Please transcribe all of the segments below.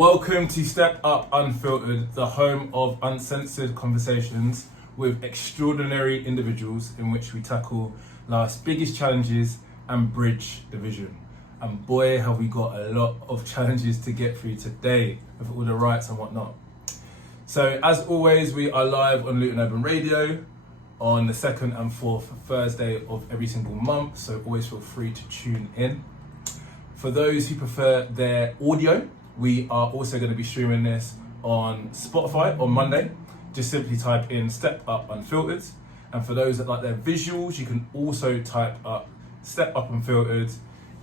Welcome to Step Up Unfiltered, the home of uncensored conversations with extraordinary individuals in which we tackle life's biggest challenges and bridge the vision. And boy, have we got a lot of challenges to get through today with all the riots and whatnot. So as always, we are live on Luton Urban Radio on the second and fourth Thursday of every single month. So always feel free to tune in. For those who prefer their audio, we are also going to be streaming this on Spotify on Monday. Just simply type in Step Up Unfiltered. And for those that like their visuals, you can also type up Step Up Unfiltered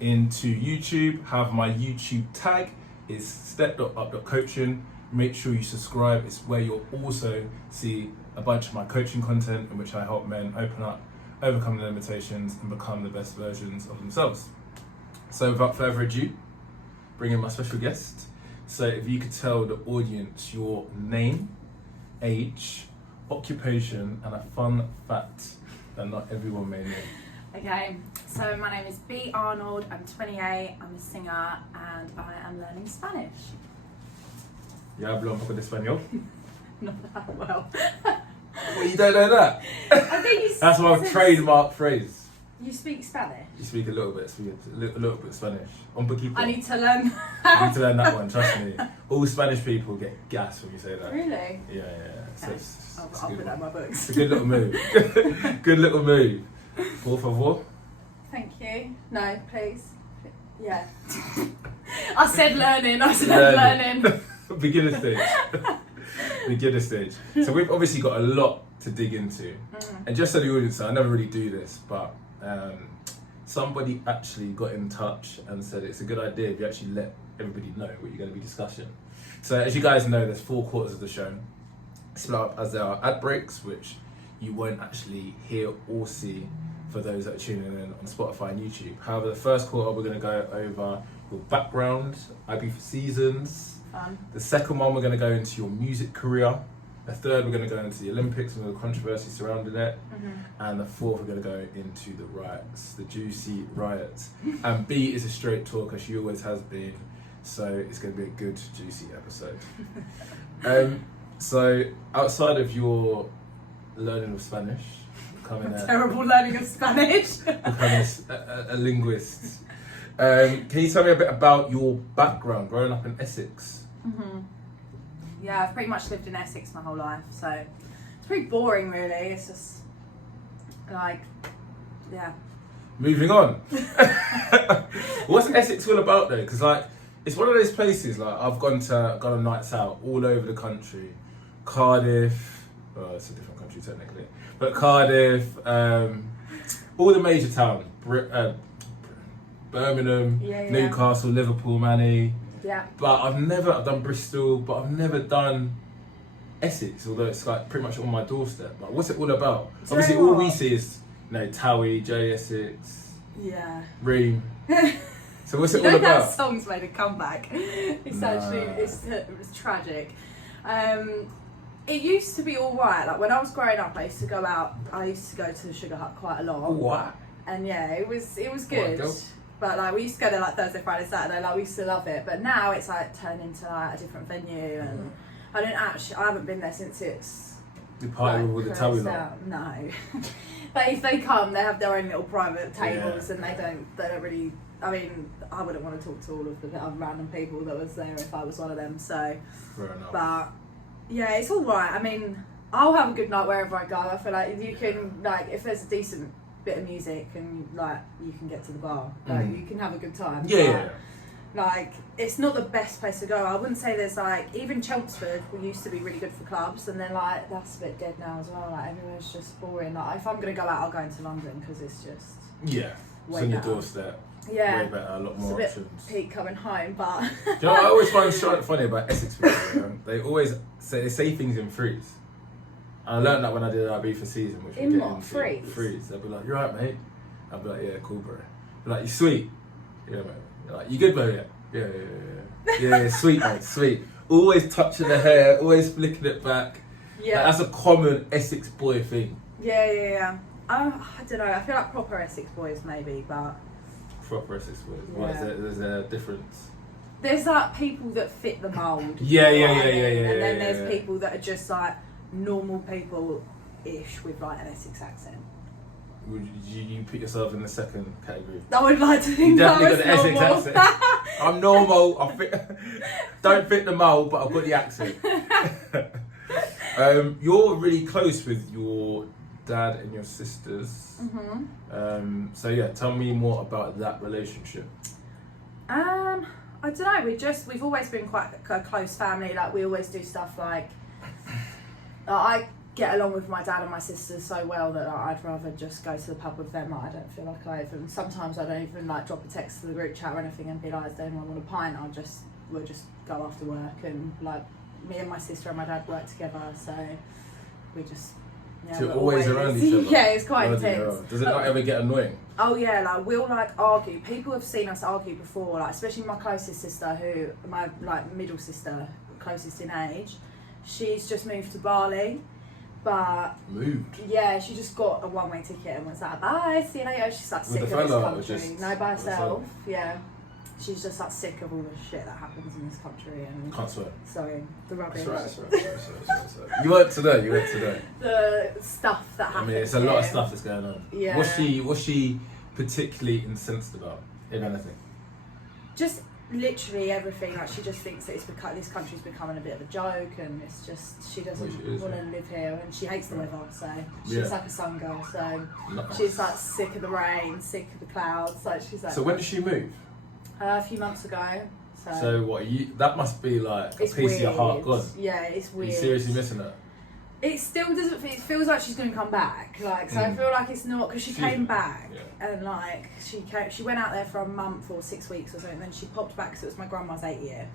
into YouTube. Have my YouTube tag is step.up.coaching. Make sure you subscribe. It's where you'll also see a bunch of my coaching content in which I help men open up, overcome their limitations and become the best versions of themselves. So without further ado, bring in my special guest. So if you could tell the audience your name, age, occupation, and a fun fact that not everyone may know. Okay, so my name is Bee Arnold, I'm 28, I'm a singer, and I am learning Spanish. Ya hablo un poco de español. Not that well. Well, you don't know that? I think you That's my trademark phrase. You speak Spanish? You speak a little bit Spanish. Un poquito. I need to learn You need to learn that one, trust me. All Spanish people get gas when you say that. Really? Yeah. So Okay. it's I'll put that in my books. It's a good little move. Good little move. Por favor. Thank you. No, please. Yeah. I said learning. Learning. Beginner stage. Beginner stage. So we've obviously got a lot to dig into. And just so the audience, I never really do this, but somebody actually got in touch and said it's a good idea if you actually let everybody know what you're going to be discussing. So as you guys know, there's 4 quarters of the show. Split up as there are ad breaks, which you won't actually hear or see for those that are tuning in on Spotify and YouTube. However, the first quarter we're going to go over your background, Ibiza seasons. Fun. The second one we're going to go into your music career. The third we're going to go into the Olympics and all the controversy surrounding it. And the fourth we're going to go into the riots, the juicy riots. And B is a straight talker, she always has been. So it's going to be a good, juicy episode. So outside of your learning of Spanish, becoming Terrible learning of Spanish. becoming a linguist, can you tell me a bit about your background growing up in Essex? Yeah, I've pretty much lived in Essex my whole life, so it's pretty boring really. It's just like, yeah. Moving on. What's Essex all about though? Because like, it's one of those places, like I've gone on nights out all over the country. Cardiff, well, it's a different country technically, but Cardiff, all the major towns, Birmingham, Yeah. Newcastle, Liverpool, Manny. Yeah. But I've done Bristol, but I've never done Essex, although it's like pretty much on my doorstep. Like, what's it all about? Do you Obviously, know all what? we see is, Towie, J Essex, Yeah. Ream. So what's it You all know that about? song's made a comeback. It's actually it's tragic. It used to be all right. Like when I was growing up, I used to go out. I used to go to the Sugar Hut quite a lot. What? And yeah, it was What, good. girl? But like we used to go there like Thursday, Friday, Saturday. Like we used to love it. But now it's like turned into like a different venue, and I haven't been there since it's. You party with all the Towie closed lot? down. No. But if they come, they have their own little private tables, and they don't really. I mean, I wouldn't want to talk to all of the random people that was there if I was one of them. So, Fair enough. but yeah, it's all right. I mean, I'll have a good night wherever I go. I feel like if you can, like, if there's a decent bit of music and like you can get to the bar, like you can have a good time. Yeah. Like, it's not the best place to go. I wouldn't say there's like, even Chelmsford used to be really good for clubs, and then like that's a bit dead now as well. Like everywhere's just boring. Like if I'm gonna go out, I'll go into London because it's just Yeah. It's way on your better. doorstep. Yeah. Way better, a lot It's more a bit options. peak coming home, but Do you know what I always find so funny about Essex people? They always say things in threes. And I learned that when I did our Ibiza season, which In we get what, into. threes? Threes. They'll be like, "You right, mate?" I'll be like, "Yeah, cool, bro." They're like, "You sweet?" "Yeah, mate." They're like, "You good, bro?" Yeah, sweet, mate, sweet. Always touching the hair, always flicking it back. yeah. Like, that's a common Essex boy thing. Yeah. I don't know. I feel like proper Essex boys maybe, but Proper Essex boys. Yeah. What is there? There's a difference. there's like people that fit the mould. Yeah. And And then there's people that are just like normal people-ish with like an Essex accent. Would you put yourself in the second category? I would like to think You that definitely was got the normal. Essex accent. I'm normal. I fit, don't fit the mould, but I've got the accent. You're really close with your dad and your sisters. Mm-hmm. So yeah, tell me more about that relationship. I don't know. We've always been quite a close family. Like we always do stuff like I get along with my dad and my sisters so well that I'd rather just go to the pub with them. I don't feel like sometimes I don't even like drop a text to the group chat or anything and be like, "Does anyone want a pint?" We'll just go after work, and like me and my sister and my dad work together, so we just. Yeah, So you're always around each other. Yeah, it's quite intense. Does it not ever get annoying? Oh yeah, like we'll like argue. People have seen us argue before, like especially my closest sister, my like middle sister, closest in age. She's just moved to Bali, but yeah, she just got a one-way ticket and was like, "Bye, see you later." She's like sick of this country. No, by herself. Yeah. She's just like sick of all the shit that happens in this country and Can't swear. sorry, the rubbish. That's right. You weren't today. The stuff that happens. I mean, it's a lot of stuff that's going on. Yeah. What's she particularly incensed about, if anything? Just literally everything. Like she just thinks that this country's becoming a bit of a joke, and it's just she doesn't want to live here, and she hates the weather. So she's like a sun girl. So she's like sick of the rain, sick of the clouds. Like she's like. So when did she move? A few months ago. So what? That must be like a piece of your heart gone. Yeah, it's weird. Are you seriously missing her? It still doesn't. It feels like she's going to come back. Like so, I feel like it's not because she came back and like she went out there for a month or 6 weeks or something. Then she popped back because it was my grandma's 80th,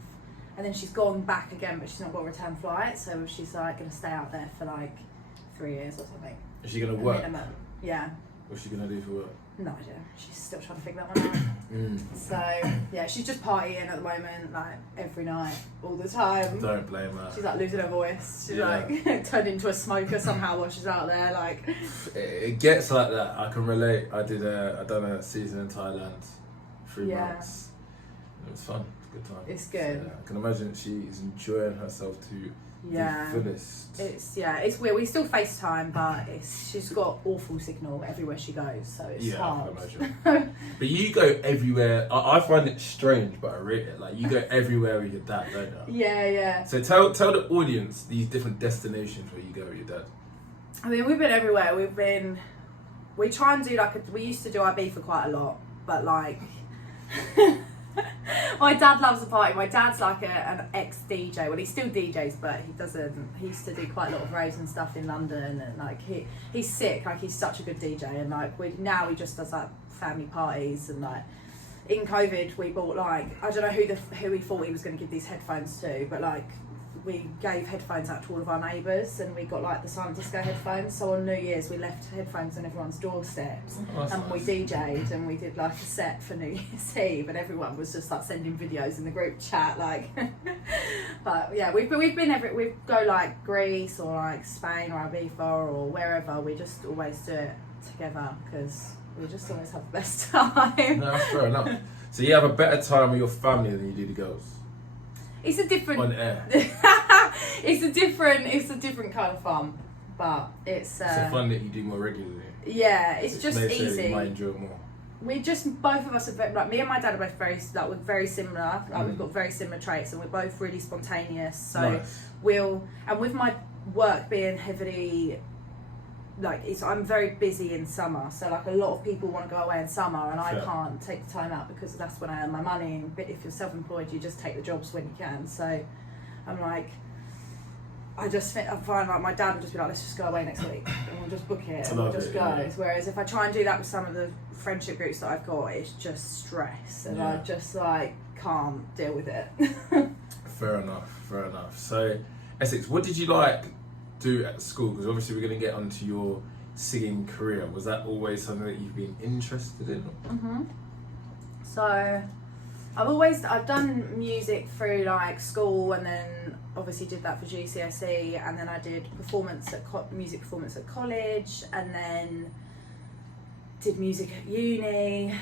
and then she's gone back again, but she's not got a return flight. So she's like going to stay out there for like 3 years or something. Is she going to work? Minimum. Yeah. What's she going to do for work? No idea. She's still trying to figure that one out. So yeah, she's just partying at the moment, like every night, all the time. Don't blame her. She's like losing her voice. She's like turned into a smoker somehow while she's out there. Like it gets like that. I can relate. I done a season in Thailand, 3 months. It was fun. Good time. It's good. So, I can imagine she's enjoying herself to the fullest. It's weird. We still FaceTime, but she's got awful signal everywhere she goes, so it's hard. I can imagine. But you go everywhere. I find it strange, but I rate it. Like you go everywhere with your dad, don't you? Yeah. So tell the audience these different destinations where you go with your dad. I mean, we've been everywhere. We try and do we used to do Ibiza quite a lot, but like. My dad loves a party. My dad's like an ex-DJ. Well, he still DJs, but he used to do quite a lot of raves and stuff in London, and like he's sick. Like he's such a good DJ, and like he just does like family parties, and like in COVID we bought like I don't know who he thought he was going to give these headphones to, but like we gave headphones out to all of our neighbours, and we got like the silent disco headphones. So on New Year's we left headphones on everyone's doorsteps, and we DJ'd, and we did like a set for New Year's Eve, and everyone was just like sending videos in the group chat, like. But yeah, we've been we go like Greece or like Spain or Ibiza or wherever. We just always do it together because we just always have the best time. No, that's fair enough. So you have a better time with your family than you do the girls. It's a different on air. it's a different kind of fun, but it's a fun that you do more regularly. Yeah, it's just easy. You might enjoy it more. We just both of us are very, like me and my dad are both we're very similar. Like we've got very similar traits, and we're both really spontaneous. So and with my work being heavily. I'm very busy in summer, so like a lot of people want to go away in summer, and I can't take the time out because that's when I earn my money. But if you're self-employed, you just take the jobs when you can. So I'm like, I find like my dad would just be like, let's just go away next week, and we'll just book it, and we'll just go. Yeah. Whereas if I try and do that with some of the friendship groups that I've got, it's just stress, and I just like can't deal with it. Fair enough. So Essex, what did you do at school? Because obviously we're going to get onto your singing career. Was that always something that you've been interested in? So I've done music through like school, and then obviously did that for GCSE, and then I did music performance at college, and then did music at uni,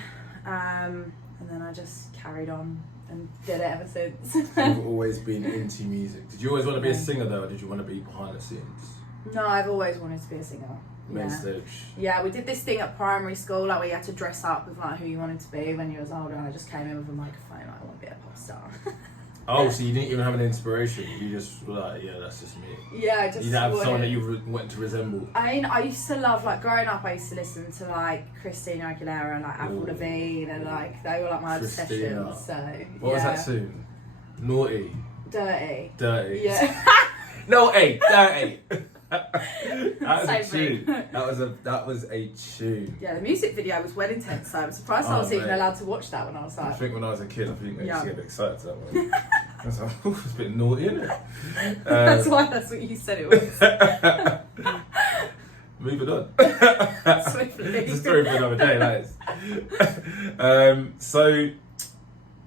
and then I just carried on and did it ever since. You've always been into music. Did you always want to be a singer though, or did you want to be behind the scenes? No, I've always wanted to be a singer. Main Yeah. stage. Yeah, we did this thing at primary school, like where you had to dress up with like who you wanted to be when you was older, and I just came in with a microphone, like, I want to be a pop star. Oh, so you didn't even have an inspiration. You just were like, yeah, that's just me. Yeah, I just You didn't have someone wanted- that you wanted to resemble. I mean, I used to love, like, growing up, I used to listen to, like, Christina Aguilera and, like, Avril Ooh. Lavigne, and, like, they were, like, my Christina. obsessions, so, What was that tune? Naughty. Dirty. Dirty. Yeah. No, hey, dirty. That was Same a tune. thing. That was a tune. Yeah, the music video was well intense, so I'm surprised I Oh, was even mate. allowed to watch that when I was I like... think when I was a kid, I think I used to Yeah. get a bit excited to that one. I was like, oh, it's a bit naughty, isn't it? That's what you said it was. Moving on. Swiftly. It's a story for another day, that is. So,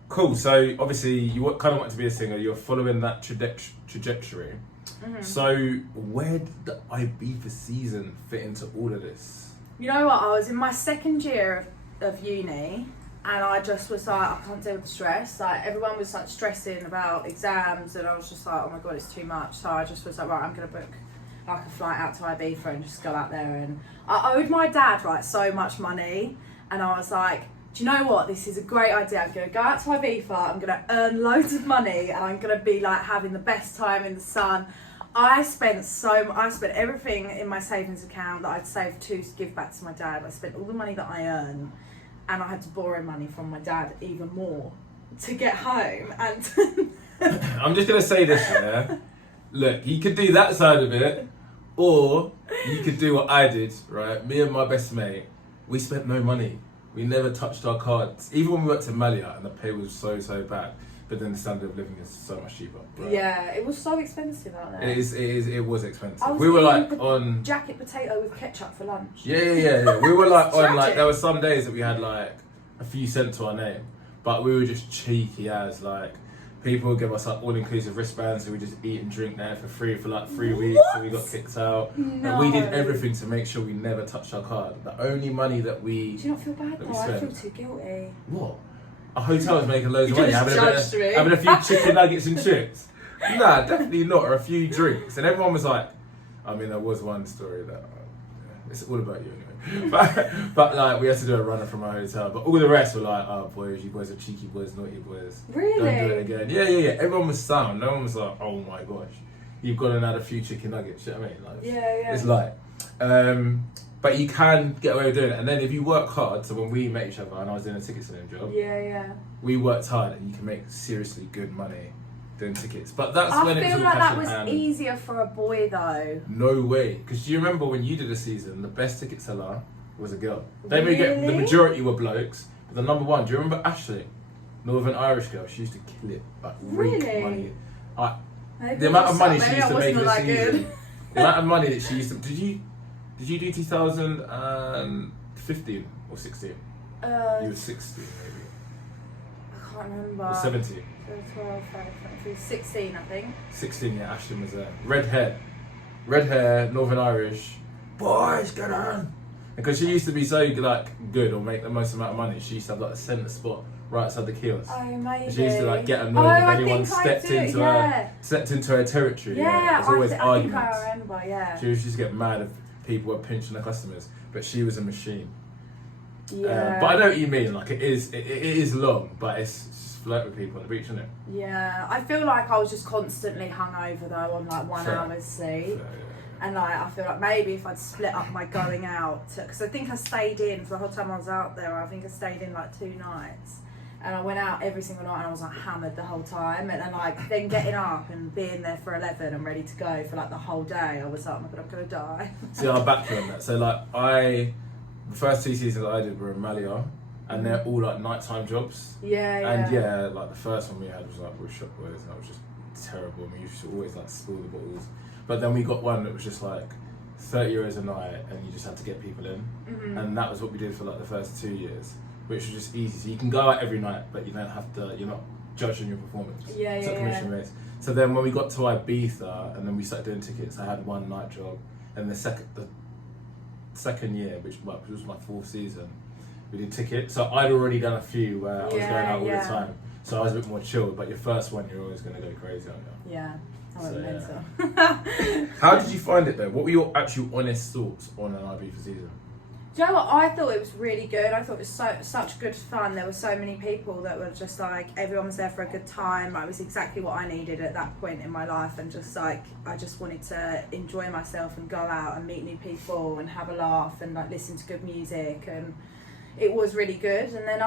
cool. So, obviously, you kind of want to be a singer. You're following that trajectory. Mm-hmm. So, where did the Ibiza season fit into all of this? You know what, I was in my second year of uni, and I just was like, I can't deal with the stress. Like, everyone was like stressing about exams, and I was just like, oh my god, it's too much. So I just was like, right, I'm gonna book like a flight out to Ibiza and just go out there. And I owed my dad, right, so much money, and I was like, do you know what, this is a great idea. I'm gonna go out to Ibiza, I'm gonna earn loads of money, and I'm gonna be like having the best time in the sun. I spent everything in my savings account that I'd saved to give back to my dad. I spent all the money that I earned, and I had to borrow money from my dad even more to get home. And I'm just going to say this, yeah? Look, you could do that side of it, or you could do what I did, right? Me and my best mate, we spent no money. We never touched our cards. Even when we went to Malia, and the pay was so bad. But then the standard of living is so much cheaper. Right? yeah, it was so expensive out there. It was expensive. I was We were like eating on... jacket potato with ketchup for lunch. Yeah. We were like on, like, Tragic. there were some days that we had like a few cents to our name. But we were just cheeky as, like, people would give us like all-inclusive wristbands, so we just eat and drink there for free for like 3 weeks, and we got kicked out. No. And we did everything to make sure we never touched our card. The only money that we... Do you not feel bad that we though? I feel spent. too guilty. What? A hotel was making loads of You money, just judged me. having a few chicken nuggets and chips. Nah, definitely not, or a few drinks. And everyone was like, I mean, there was one story that, it's all about you anyway. But like, we had to do a runner from our hotel. But all the rest were like, oh boys, you boys are cheeky boys, naughty boys. Really? Don't do it again. Yeah. Everyone was sound. No one was like, oh my gosh, you've gone and had a few chicken nuggets. You know what I mean? Like, Yeah. it's light. But you can get away with doing it. And then if you work hard, so when we met each other and I was doing a ticket selling job, Yeah. we worked hard and you can make seriously good money doing tickets. But that's I when it was feel all like that passion was and easier for a boy though. no way. Because do you remember when you did a season, the best ticket seller was a girl. They may get, the Really? majority were blokes, but the number one, do you remember Ashley? Northern Irish girl, she used to kill it, like reek Really? money. Maybe The amount of money maybe she used I to make in wasn't a that good. season. The amount of money that she used to... Did you do 2015 or 16? You were 16 maybe. I can't remember. Or 17. 12, 13, 16 I think. 16, yeah, Ashton was there. Red hair, Northern Irish. Boys, get on! Because she used to be so like good or make the most amount of money, she used to have like a centre spot right outside the kiosk. Oh, maybe. And she used to like get annoyed if anyone stepped into her territory. Yeah, There's always I think arguments. I remember, yeah. She used to get mad if people were pinching their customers, but she was a machine. Yeah. But I know what you mean. Like it is long, but it's just flirt with people on the beach, isn't it? Yeah, I feel like I was just constantly hungover though on like 1 Fair. hour's sleep. Yeah. And like, I feel like maybe if I'd split up my going out, because I think I stayed in for the whole time I was out there. I think I stayed in like 2 nights, and I went out every single night and I was like hammered the whole time. And then like then getting up and being there for 11 and ready to go for like the whole day, I was like, oh my god, I'm gonna die. See, I'll back you on that. So like the first 2 seasons I did were in Malia, and they're all like nighttime jobs. Yeah. And yeah, like the first one we had was like with Shop Boys, and that was just terrible. I mean, you used to always like spill the bottles. But then we got one that was just like €30 a night, and you just had to get people in. Mm-hmm. And that was what we did for like the first 2 years, which was just easy. So you can go out every night, but you don't have to. You're not judged on your performance. Yeah, It's not yeah, commission based. So then when we got to Ibiza, and then we started doing tickets, I had 1 night job, and the second year, which was my 4th season, we did tickets. So I'd already done a few where I was going out all the time. So I was a bit more chilled, but your first one, you're always going to go crazy, aren't you? Yeah. I went So, mental. How did you find it though? What were your actual honest thoughts on an Ibiza season? Do you know what? I thought it was really good. I thought it was such good fun. There were so many people that were just like, everyone was there for a good time. It was exactly what I needed at that point in my life, and just like, I just wanted to enjoy myself and go out and meet new people and have a laugh and like listen to good music, and it was really good. And then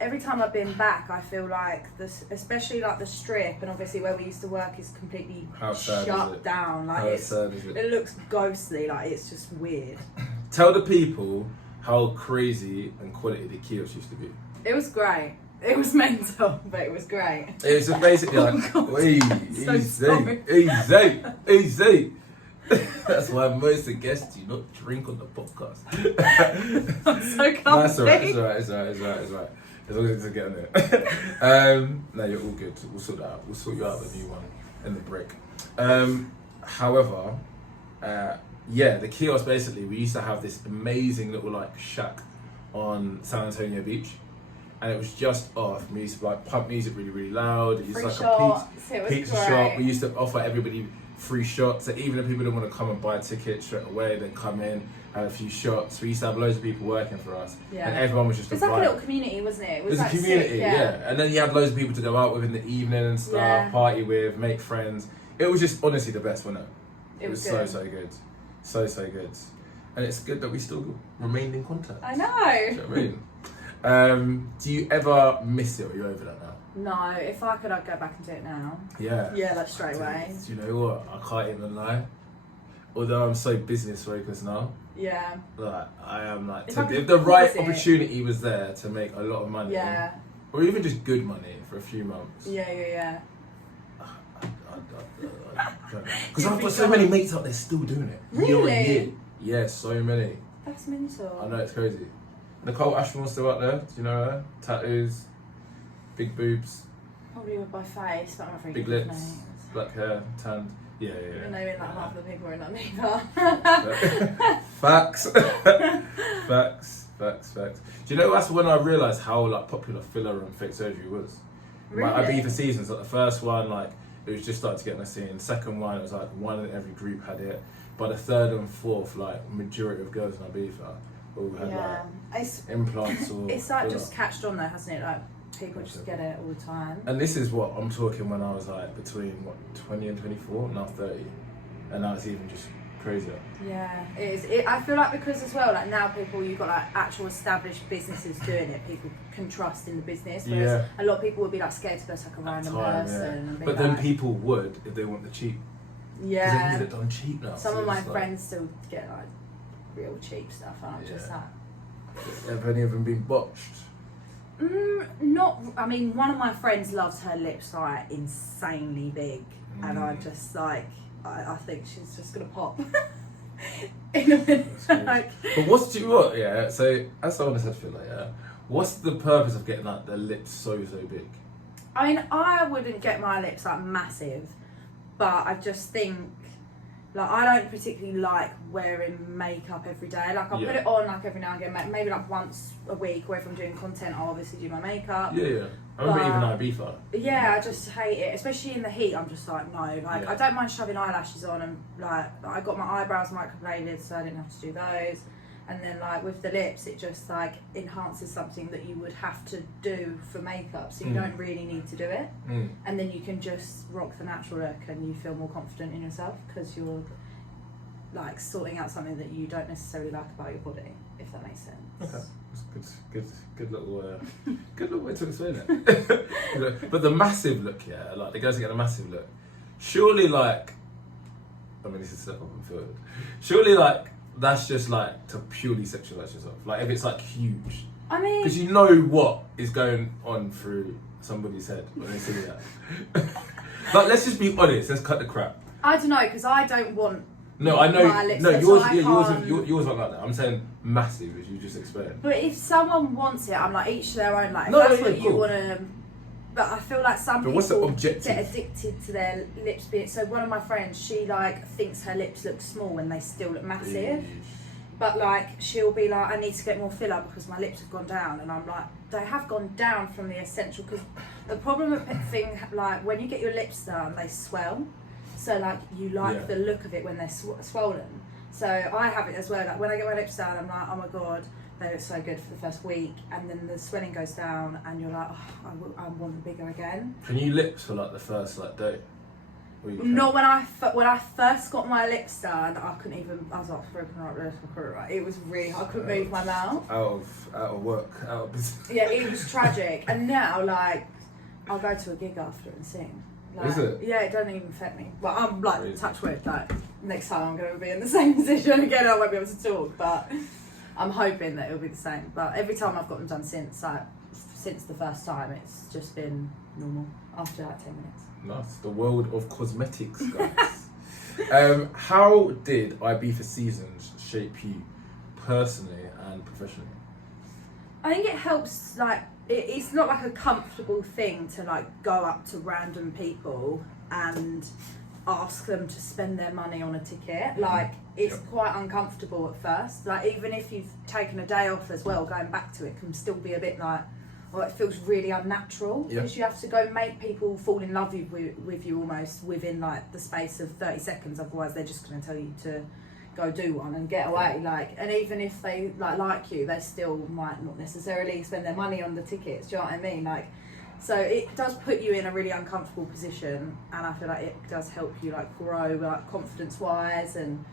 every time I've been back, I feel like this, especially like the Strip and obviously where we used to work, is completely shut down. Like it looks ghostly. Like it's just weird. Tell the people how crazy and quality the kiosks used to be. It was great. It was mental, but it was great. It was just basically like, easy. That's why most of the guests do not drink on the podcast. I'm so comfy. It's alright. As long as it's get on there. No, you're all good. We'll sort that out. We'll sort you out with a new one in the break. However, yeah, the kiosk basically, we used to have this amazing little like shack on San Antonio Beach, and it was just off. We used to like pump music really, really loud. It used Free to shots. like a pizza shop. We used to offer everybody free shots. So even if people didn't want to come and buy a ticket straight away, they'd come in, have a few shots. We used to have loads of people working for us, and everyone was just. It's like a little community, wasn't it? It was like a community, sick, yeah. And then you had loads of people to go out with in the evening and stuff, party with, make friends. It was just honestly the best, wasn't it? It was so good. So good. And it's good that we still remained in contact. I know. Do you know what I mean? Do you ever miss it, or are you over that now? No, if I could, I'd go back and do it now. Yeah. Yeah, like straight away. Do you know what? I can't even lie. Although I'm so business focused now. Yeah. Like, I am like, if the right opportunity was there to make a lot of money. Yeah. Or even just good money for a few months. Yeah. Because I've got so many mates out there still doing it. Really? Yeah, so many. That's mental. I know, it's crazy. Nicole Ashmore's still out there. Do you know her? Tattoos, big boobs. Probably with my face, but I'm not very big good lips, names. black hair, tanned. Yeah. Even though like half the people are not neither. Facts. Do you know that's when I realised how like popular filler and fake surgery was? Really? My Ibiza seasons, like the first one, like it was just starting to get in the scene. Second one, it was like one in every group had it. By the third and fourth, like majority of girls in Ibiza all had like implants or. It's like just catched on though, hasn't it? Like people just get it all the time. And this is what I'm talking when I was like between 20 and 24, now 30, and now it's even just crazier. Yeah, it is. I feel like because as well, like now you've got like actual established businesses doing it. People can trust in the business. Whereas a lot of people would be like scared to go to like a random person. And be but then people would if they want the cheap. Yeah. Because they can get it done cheap now. Some of my friends still get like real cheap stuff, and I'm just like. Have any of them been botched? Not. I mean, one of my friends loves her lips like insanely big, and I just like. I think she's just gonna pop in a minute. Like, but what? Yeah. So as someone said, feel like what's the purpose of getting like the lips so big? I mean, I wouldn't get my lips like massive, but I just think like I don't particularly like wearing makeup every day. Like I'll put it on like every now and again, maybe like once a week, or if I'm doing content, I'll obviously do my makeup. Yeah. I remember even Ibiza. Yeah, I just hate it, especially in the heat. I'm just like, no, like I don't mind shoving eyelashes on, and like I got my eyebrows microbladed, so I didn't have to do those. And then like with the lips, it just like enhances something that you would have to do for makeup, so you don't really need to do it. And then you can just rock the natural look, and you feel more confident in yourself because you're like sorting out something that you don't necessarily like about your body, if that makes sense. Okay. Good little way to explain it. But the massive look, like the girls that get a massive look, surely like, I mean this is Step Up Unfiltered. Surely like that's just like to purely sexualize yourself. Like if it's like huge. I mean, because you know what is going on through somebody's head when they see that. Like let's just be honest. Let's cut the crap. I don't know, because I don't want. No, I know. No, yours aren't like that. I'm saying massive, as you just explained. But if someone wants it, I'm like each their own. Like if that's what you want to. But I feel like some people get addicted to their lips being. So one of my friends, she like thinks her lips look small when they still look massive. But like she'll be like, I need to get more filler because my lips have gone down, and I'm like, they have gone down from the essential, because the problem with thing, like when you get your lips done, they swell, so like you like the look of it when they're swollen. So I have it as well, like when I get my lips done, I'm like, oh my god, they look so good for the first week, and then the swelling goes down and you're like, oh, I want them bigger again. Can you lips for like the first like day? Not when I first got my lips done, I couldn't even. I was like freaking out this. It was really hard. I couldn't move my mouth. Out of work, out of business. Yeah, it was tragic. And now, like, I'll go to a gig after and sing. Like, is it? Yeah, it doesn't even affect me. Well, I'm like, really? Touch wood. Like, next time I'm going to be in the same position again. I won't be able to talk, but I'm hoping that it'll be the same. But every time I've got them done since the first time, it's just been normal after like 10 minutes. Nice. The world of cosmetics, guys. How did Ibiza Seasons shape you personally and professionally? I think it helps, like, it's not like a comfortable thing to like go up to random people and ask them to spend their money on a ticket. Like, it's quite uncomfortable at first. Like, even if you've taken a day off as well, going back to it can still be a bit like, or it feels really unnatural, because you have to go make people fall in love with you almost within like the space of 30 seconds. Otherwise, they're just going to tell you to go do one and get away. Like, and even if they like you, they still might not necessarily spend their money on the tickets. Do you know what I mean? Like, so it does put you in a really uncomfortable position, and I feel like it does help you like grow like confidence wise, and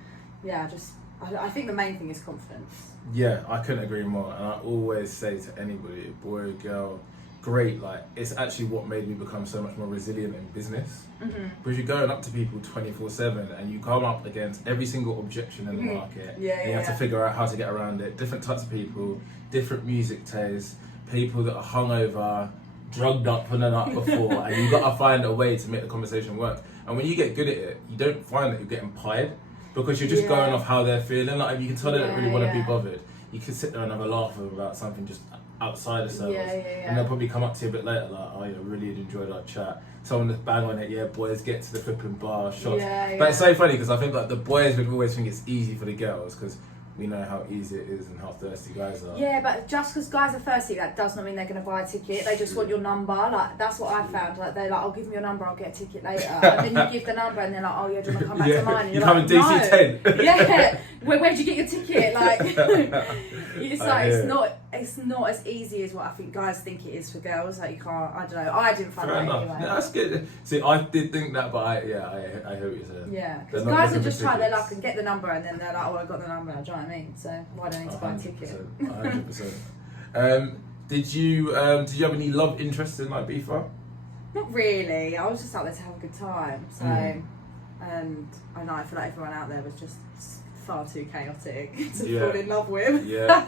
I think the main thing is confidence. Yeah, I couldn't agree more. And I always say to anybody, boy or girl, great, like, it's actually what made me become so much more resilient in business. Because you're going up to people 24/7 and you come up against every single objection in the market. And you have to figure out how to get around it. Different types of people, different music tastes, people that are hungover, drugged up on the night before, and you've got to find a way to make the conversation work. And when you get good at it, you don't find that you're getting pied, because you're just going off how they're feeling. Like, you can tell they don't really want to be bothered. You can sit there and have a laugh about something just outside of service, and they'll probably come up to you a bit later like, oh, really enjoyed our chat. Someone that's bang on it, boys, get to the flipping bar, shots. But it's so funny because I think like the boys would always think it's easy for the girls, because we know how easy it is and how thirsty guys are. Yeah, but just because guys are thirsty, that does not mean they're going to buy a ticket. They just want your number. Like, that's what I found. Like, they're like, I'll give me your number, I'll get a ticket later. And then you give the number and they're like, oh yeah, do you want to come back to mine? And you come in DC 10. Yeah. Where'd you get your ticket? Like, it's like, it's not as easy as what I think guys think it is for girls. Like, you can't, I don't know. I didn't find that anyway. No, that's good. See, I did think that, but I hear what you're saying. Yeah, because guys are just trying their luck and get the number, and then they're like, oh, I got the number. Do you know what I mean? So why don't I need to buy a ticket? 100%. Did you have any love interests in like Ibiza? Not really. I was just out there to have a good time. So, and I know I feel like everyone out there was just far too chaotic to fall in love with. Yeah,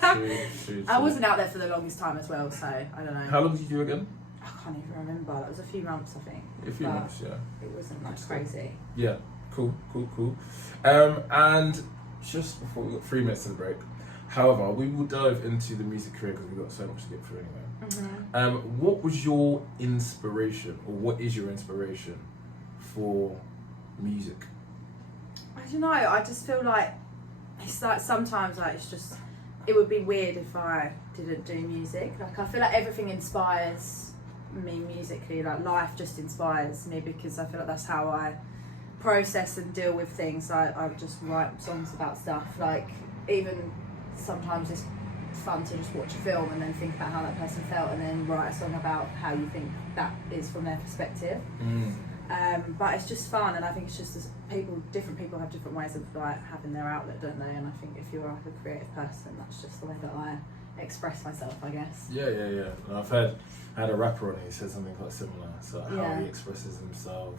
true. I wasn't out there for the longest time as well, so I don't know. How long did you do again? I can't even remember. That was a few months, I think. A few months, yeah. It wasn't like crazy. Yeah, cool. And just before we got 3 minutes to the break, however, we will dive into the music career because we've got so much to get through anyway. What was your inspiration, or what is your inspiration for music? I don't know. I just feel like it's like sometimes like it's just, it would be weird if I didn't do music. Like, I feel like everything inspires me musically. Like, life just inspires me because I feel like that's how I process and deal with things. I just write songs about stuff. Like, even sometimes it's fun to just watch a film and then think about how that person felt and then write a song about how you think that is from their perspective. But it's just fun, and I think it's just as different people have different ways of like having their outlet, don't they? And I think if you're like a creative person, that's just the way that I express myself, I guess. Yeah. And I had a rapper on it, he said something quite similar. So how he expresses himself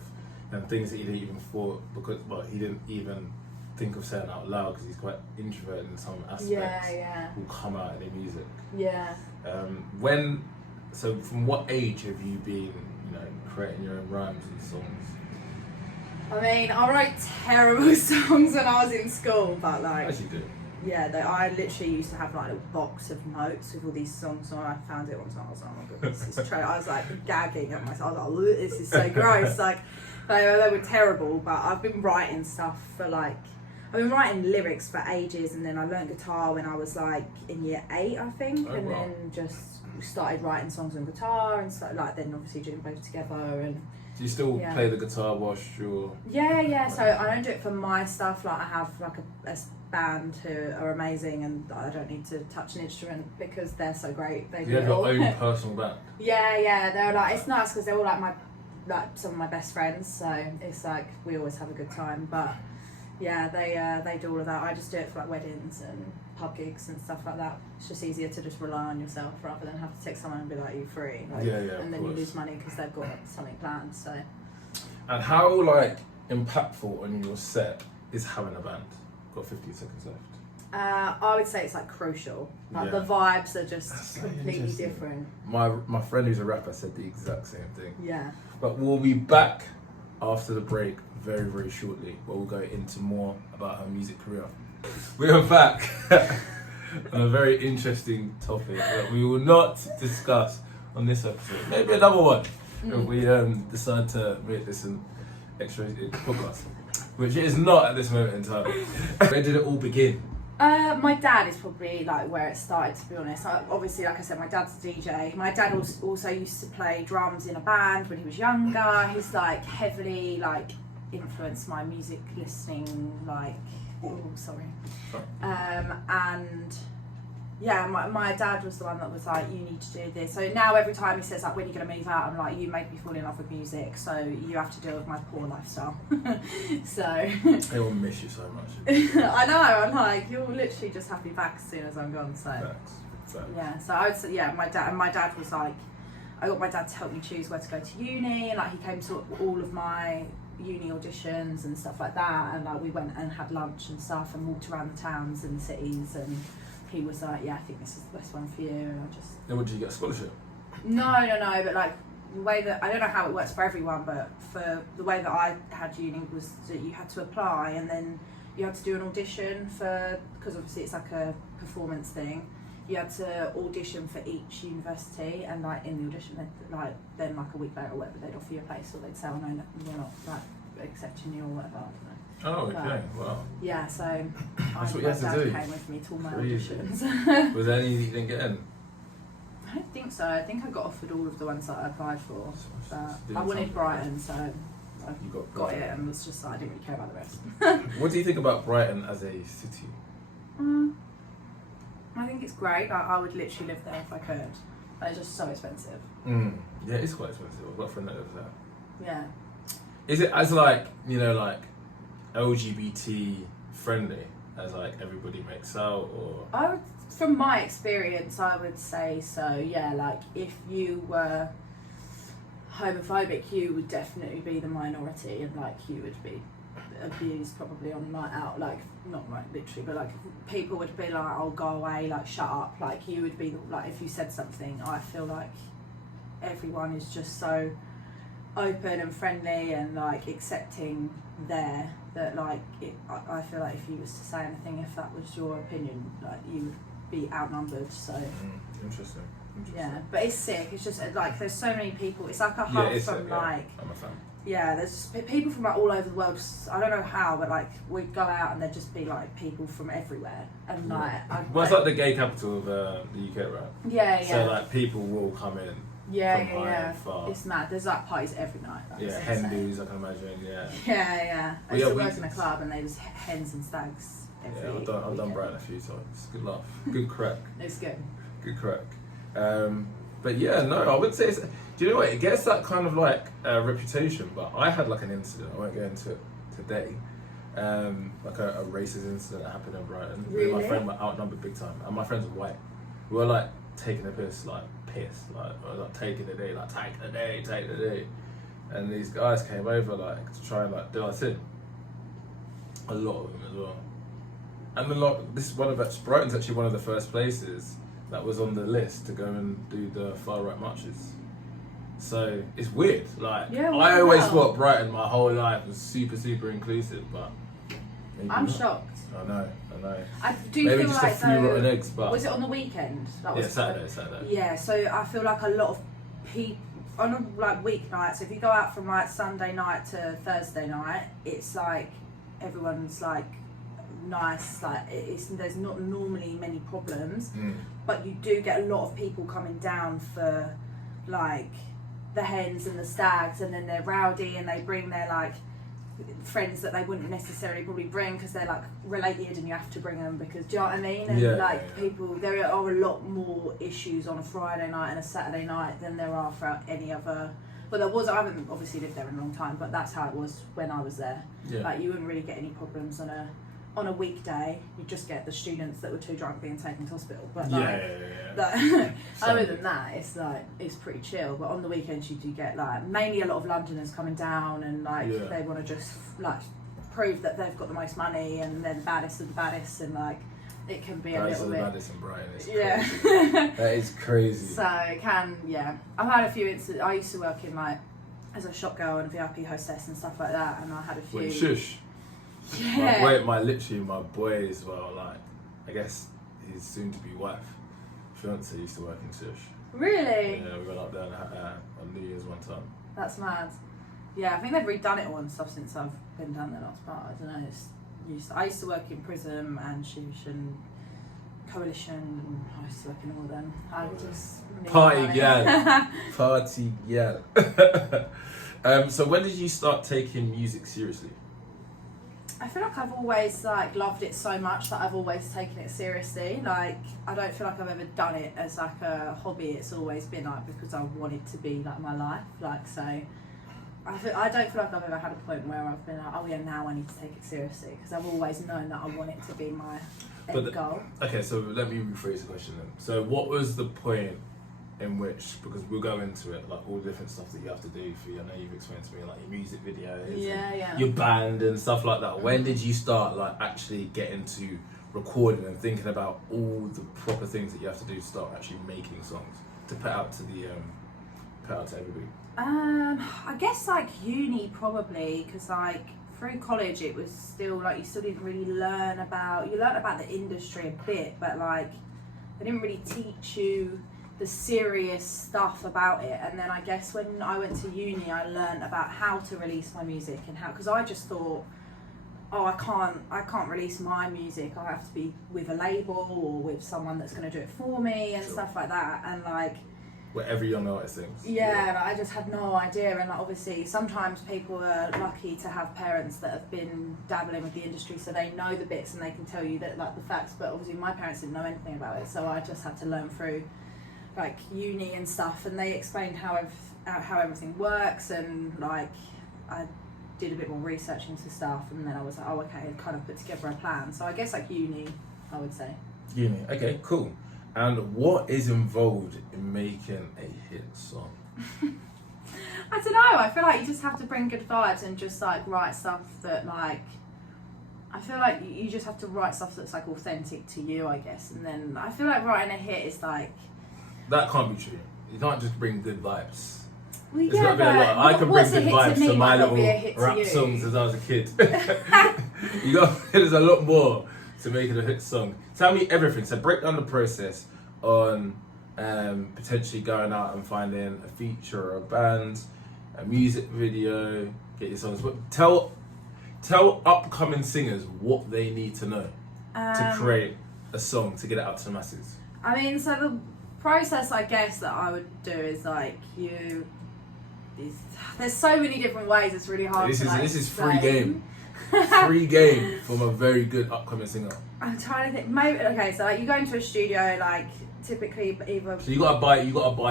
and things that he didn't even thought, because he didn't even think of saying out loud because he's quite introverted in some aspects. Will come out in the music. So from what age have you been, creating your own rhymes and songs? I mean, I wrote terrible songs when I was in school, but like, as you do. Yeah, I literally used to have like a little box of notes with all these songs on. I found it one time. I was like, oh my god, this is true. I was like gagging at myself. I was like, this is so gross. Like, they were terrible. But I've been writing stuff for like, I've been writing lyrics for ages, and then I learned guitar when I was like in year 8, I think, Oh, and wow. then just started writing songs on guitar and stuff like. Then obviously doing both together and. Do you still Yeah. play the guitar whilst you're... Yeah. So I don't do it for my stuff. Like I have like a band who are amazing, and I don't need to touch an instrument because they're so great. They You do have it your all. own personal band? Yeah. They're like, it's nice because they're all like some of my best friends. So it's like we always have a good time. But yeah, they do all of that. I just do it for like weddings and pub gigs and stuff like that. It's just easier to just rely on yourself rather than have to text someone and be like, "Are you free?" Like, Yeah, and then course. you lose money because they've got something planned. So. And how like impactful on your set is having a band? Got 15 seconds left. I would say it's like crucial. Like the vibes are just That's so completely interesting. different. My friend who's a rapper said the exact same thing. Yeah. But we'll be back after the break very, very shortly, where we'll go into more about her music career. We are back on a very interesting topic that we will not discuss on this episode. Maybe another one if we decide to make this an extra podcast, which it is not at this moment in time. Where did it all begin? My dad is probably like where it started, to be honest. Obviously, like I said, my dad's a DJ. My dad also used to play drums in a band when he was younger. He's like heavily like influenced my music listening. Like, and yeah, my dad was the one that was like, you need to do this. So now every time he says like, when are you going to move out, I'm like, you made me fall in love with music, so you have to deal with my poor lifestyle. So They will miss you so much. I know, I'm like, you'll literally just have me back as soon as I'm gone. So Facts. yeah, so I would say, yeah, my dad was like, I got my dad to help me choose where to go to uni, and like he came to all of my uni auditions and stuff like that, and like we went and had lunch and stuff and walked around the towns and the cities, and he was like, yeah, I think this is the best one for you. And I just... Then would you get a scholarship? No, but like the way that, I don't know how it works for everyone, but for the way that I had uni was that you had to apply and then you had to do an audition for, because obviously it's like a performance thing, you had to audition for each university, and like in the audition, then like a week later or whatever, they'd offer you a place, or they'd say, oh no, we're not like accepting you or whatever, I don't know. Oh, okay. Wow. Yeah, so That's what you my had to dad do. came with me to all my Crazy. auditions. Was there any you didn't get in? I don't think so. I think I got offered all of the ones that I applied for. But Didn't I wanted tell- Brighton, so I You got got Brighton. it and was just like, I didn't really care about the rest. What do you think about Brighton as a city? I think it's great. I would literally live there if I could. But it's just so expensive. Yeah, it's quite expensive. I've got a friend that lives there. Yeah. Is it as like, like LGBT friendly as like everybody makes out, or? I would, from my experience, I would say so. Yeah, like if you were homophobic, you would definitely be the minority, and like you would be abused probably on night out. Like not like literally, but like people would be like, "Oh, go away!" Like shut up. Like you would be like if you said something. I feel like everyone is just so open and friendly and like accepting there that like I feel like if you was to say anything, if that was your opinion, like you would be outnumbered. So Interesting. yeah, but it's sick. It's just like there's so many people. It's like a hub it's from like I'm a fan. yeah. There's just people from like all over the world. Just, I don't know how, but like we'd go out and there'd just be like people from everywhere. And like Well, it's like the gay capital of the UK, right? yeah. So like people will come in. Yeah. and far. It's mad. There's like parties every night. Like, Yeah, it's hen insane. do's, I can imagine. Yeah. Yeah. I Well, used yeah, to we- work in a club and there was hens and stags every Yeah, I've done weekend. Brighton a few times. Good laugh. Good crack. It's good. Good crack. But yeah, no, I wouldn't say it's... Do you know what? It gets that kind of like reputation, but I had like an incident, I won't go into it today, like a racist incident that happened in Brighton. Me and my Really? friend were outnumbered big time, and my friends were white. We were like taking the piss, like taking the day, take the day. And these guys came over like to try and like do us in. A lot of them as well. And Brighton's actually one of the first places that was on the list to go and do the far right marches. So it's weird. Like Yeah, I always wow. thought Brighton my whole life was super, super inclusive, but maybe I'm not. shocked. I know. I do Maybe feel just like a few rotten though, eggs, but was it on the weekend? That yeah, was Saturday. Yeah, so I feel like a lot of people on a, like weeknights. If you go out from like Sunday night to Thursday night, it's like everyone's like nice. Like there's not normally many problems, but you do get a lot of people coming down for like the hens and the stags, and then they're rowdy and they bring their like friends that they wouldn't necessarily probably bring because they're like related and you have to bring them because, do you know what I mean? And people, there are a lot more issues on a Friday night and a Saturday night than there are for any other. But I haven't obviously lived there in a long time, but that's how it was when I was there. Like you wouldn't really get any problems on a weekday. You just get the students that were too drunk being taken to hospital. But other than that, it's pretty chill. But on the weekends you do get like mainly a lot of Londoners coming down and like they want to just like prove that they've got the most money and they're the baddest of the baddest, and like it can be a little bit. Baddest in Brighton. It's crazy. That is crazy. So it can, I've had a few incidents. I used to work in like as a shop girl and a VIP hostess and stuff like that, and I had a few. Wait, shush. Yeah. My boy as well, like, I guess his soon-to-be wife, fiance, used to work in Shush. Really? Yeah, we went up there on New Year's one time. That's mad. Yeah, I think they've redone it all and stuff since I've been down there last part. I don't know. I used to work in Prism and Shush and Coalition, and I used to work in all of them. I just party gal, party gal. So when did you start taking music seriously? I feel like I've always like loved it so much that I've always taken it seriously. Like I don't feel like I've ever done it as like a hobby. It's always been like because I want it to be like my life. Like so, I don't feel like I've ever had a point where I've been like, oh yeah, now I need to take it seriously, because I've always known that I want it to be my end goal. Okay, so let me rephrase the question then. So what was the point in which, because we'll go into it, like all the different stuff that you have to do for you. I know you've explained to me like your music videos, your band and stuff like that. When did you start like actually getting to recording and thinking about all the proper things that you have to do to start actually making songs to put out to everybody? I guess like uni probably, because like through college it was still like you still didn't really learn about the industry a bit, but like they didn't really teach you the serious stuff about it. And then I guess when I went to uni I learned about how to release my music and how, because I just thought, oh, I can't release my music, I have to be with a label or with someone that's going to do it for me and stuff like that. And like what every young artist thinks. Like, I just had no idea. And like, obviously sometimes people are lucky to have parents that have been dabbling with the industry, so they know the bits and they can tell you that like the facts, but obviously my parents didn't know anything about it, so I just had to learn through like uni and stuff, and they explained how everything works, and like I did a bit more research into stuff, and then I was like, oh okay, I kind of put together a plan. So I guess like uni, I would say. Uni, okay, cool. And what is involved in making a hit song? I don't know, I feel like you just have to bring good vibes and just like write stuff that like, I feel like you just have to write stuff that's like authentic to you, I guess. And then I feel like writing a hit is like, that can't be true. You can't just bring good vibes. Well, yeah, but I can bring good vibes to my little rap songs as I was a kid. There's a lot more to making a hit song. Tell me everything. So break down the process on potentially going out and finding a feature or a band, a music video, get your songs. But tell upcoming singers what they need to know to create a song, to get it out to the masses. I mean, so the process I guess that I would do is like there's so many different ways, it's really hard this is free say. Game. Free game from a very good upcoming singer. I'm trying to think. Maybe okay. So like you go into a studio, like typically either. So you gotta buy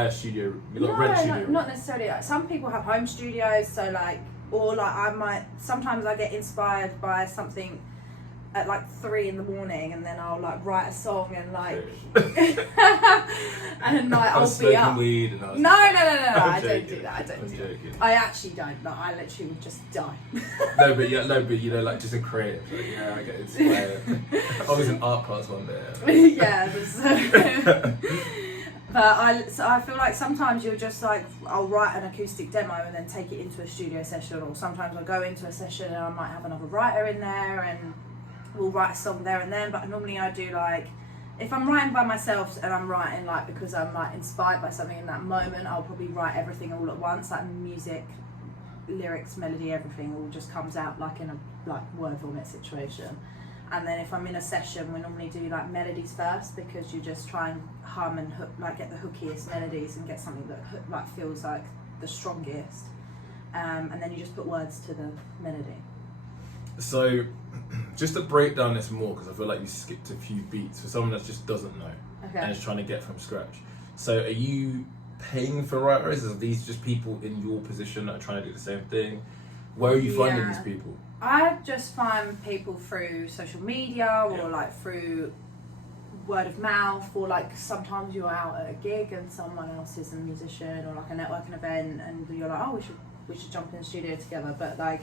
a studio. You gotta rent a studio. Not necessarily. Like, some people have home studios, so like, or like I might. Sometimes I get inspired by something at like 3 a.m, and then I'll like write a song and like and like I'll be up. Weed and No, I don't do that. Joking. I actually don't. Like, I literally would just die. no, but you know, like just a creative. Like, yeah, I get inspired. I was in art class one day. Yeah. But I feel like sometimes you'll just like, I'll write an acoustic demo and then take it into a studio session, or sometimes I'll go into a session and I might have another writer in there and we'll write a song there and then. But normally I do like, if I'm writing by myself and I'm writing like because I'm like inspired by something in that moment, I'll probably write everything all at once, like music, lyrics, melody, everything all just comes out like in a like word vomit situation. And then if I'm in a session, we normally do like melodies first, because you just try and hum and hook, like get the hookiest melodies and get something that like feels like the strongest. And then you just put words to the melody. So, just to break down this more, because I feel like you skipped a few beats for someone that just doesn't know and is trying to get from scratch. So, are you paying for writers? Are these just people in your position that are trying to do the same thing? Where are you finding these people? I just find people through social media or like through word of mouth, or like sometimes you're out at a gig and someone else is a musician, or like a networking event and you're like, oh, we should jump in the studio together. But like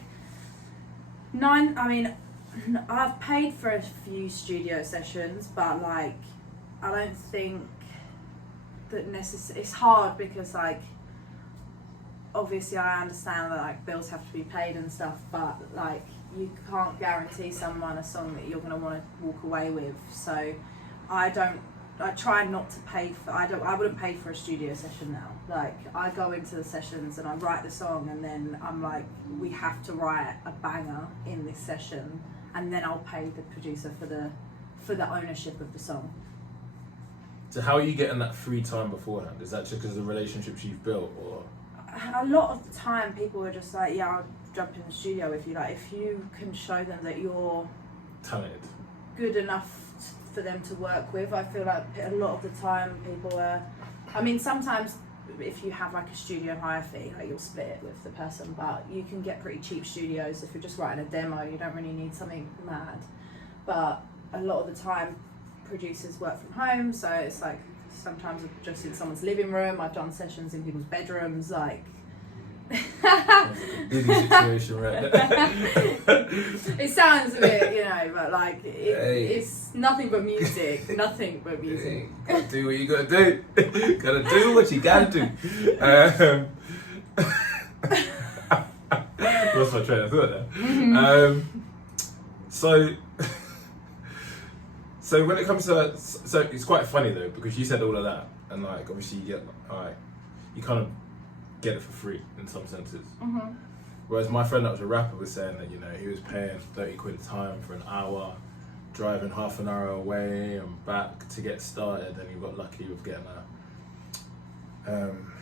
I've paid for a few studio sessions, but like I don't think that it's hard, because like obviously I understand that like bills have to be paid and stuff, but like you can't guarantee someone a song that you're going to want to walk away with. So I try not to pay for, I wouldn't pay for a studio session now. Like I go into the sessions and I write the song, and then I'm like, we have to write a banger in this session, and then I'll pay the producer for the ownership of the song. So how are you getting that free time beforehand? Is that just because of the relationships you've built, or? A lot of the time people are just like, yeah, I'll jump in the studio with you. Like if you can show them that you're talented, good enough for them to work with, I feel like a lot of the time people are, I mean, sometimes if you have like a studio hire fee, like you'll split it with the person, but you can get pretty cheap studios if you're just writing a demo. You don't really need something mad. But a lot of the time producers work from home, so it's like sometimes I'm just in someone's living room. I've done sessions in people's bedrooms, like Diddy situation right there. It sounds a bit, but like it's nothing but music. Nothing but music. Gotta do what you gotta do. Gotta do what you gotta do. Lost my train of thought there. Mm-hmm. So when it comes to, so it's quite funny though, because you said all of that, and like obviously you get you kind of get it for free in some senses. Mm-hmm. Whereas my friend that was a rapper was saying that he was paying 30 quid a time for an hour, driving half an hour away and back to get started, and he got lucky with getting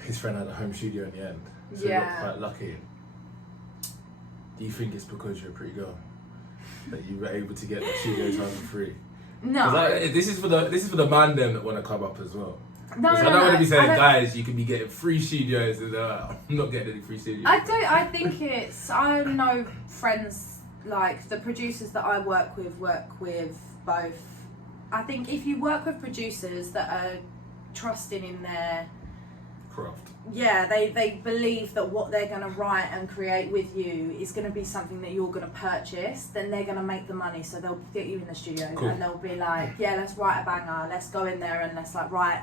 his friend had a home studio in the end, so he got quite lucky. Do you think it's because you're a pretty girl that you were able to get the studio time for free? No. This is for the man them that want to come up as well. No, I don't want to be saying, guys, you can be getting free studios, and I'm not getting any free studios. I think I know friends, like the producers that I work with both. I think if you work with producers that are trusting in their craft, they believe that what they're going to write and create with you is going to be something that you're going to purchase, then they're going to make the money, so they'll get you in the studio. Cool. And they'll be like, yeah, let's write a banger, let's go in there and let's like write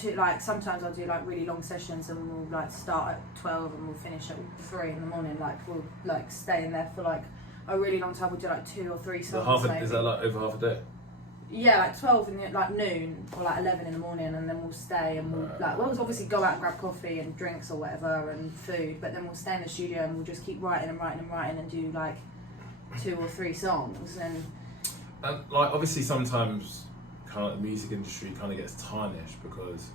to, like sometimes I'll do like really long sessions, and we'll like start at 12 and we'll finish at 3 in the morning. Like we'll like stay in there for like a really long time. We'll do like 2 or 3 songs. Is that like over half a day? Yeah, like 12 in like noon or like 11 in the morning, and then we'll stay and we'll obviously go out and grab coffee and drinks or whatever and food, but then we'll stay in the studio and we'll just keep writing and do like 2 or 3 songs. And like obviously sometimes kind of the music industry kind of gets tarnished because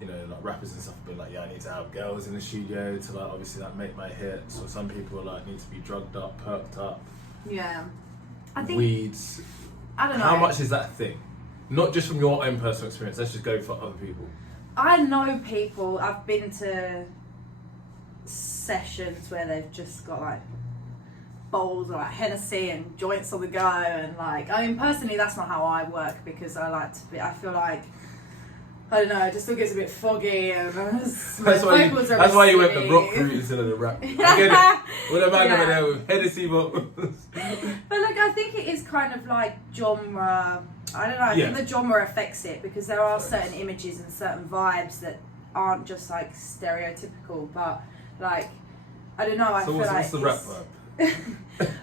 like rappers and stuff have been like, yeah, I need to have girls in the studio to like obviously like make my hits, or some people like need to be drugged up, perked up, I think weeds. I don't know. How much is that thing? Not just from your own personal experience, let's just go for other people. I know people, I've been to sessions where they've just got like bowls of like Hennessy and joints on the go, and like, I mean personally that's not how I work, because I feel like, I don't know, it just all gets a bit foggy and that's why you went the rock route instead of the rap. I get it. With a man over there with Hennessy bottles. But like, I think it is kind of like genre. I don't know. I think the genre affects it, because there are certain images and certain vibes that aren't just like stereotypical. But like, I don't know. I feel like what's the rap vibe?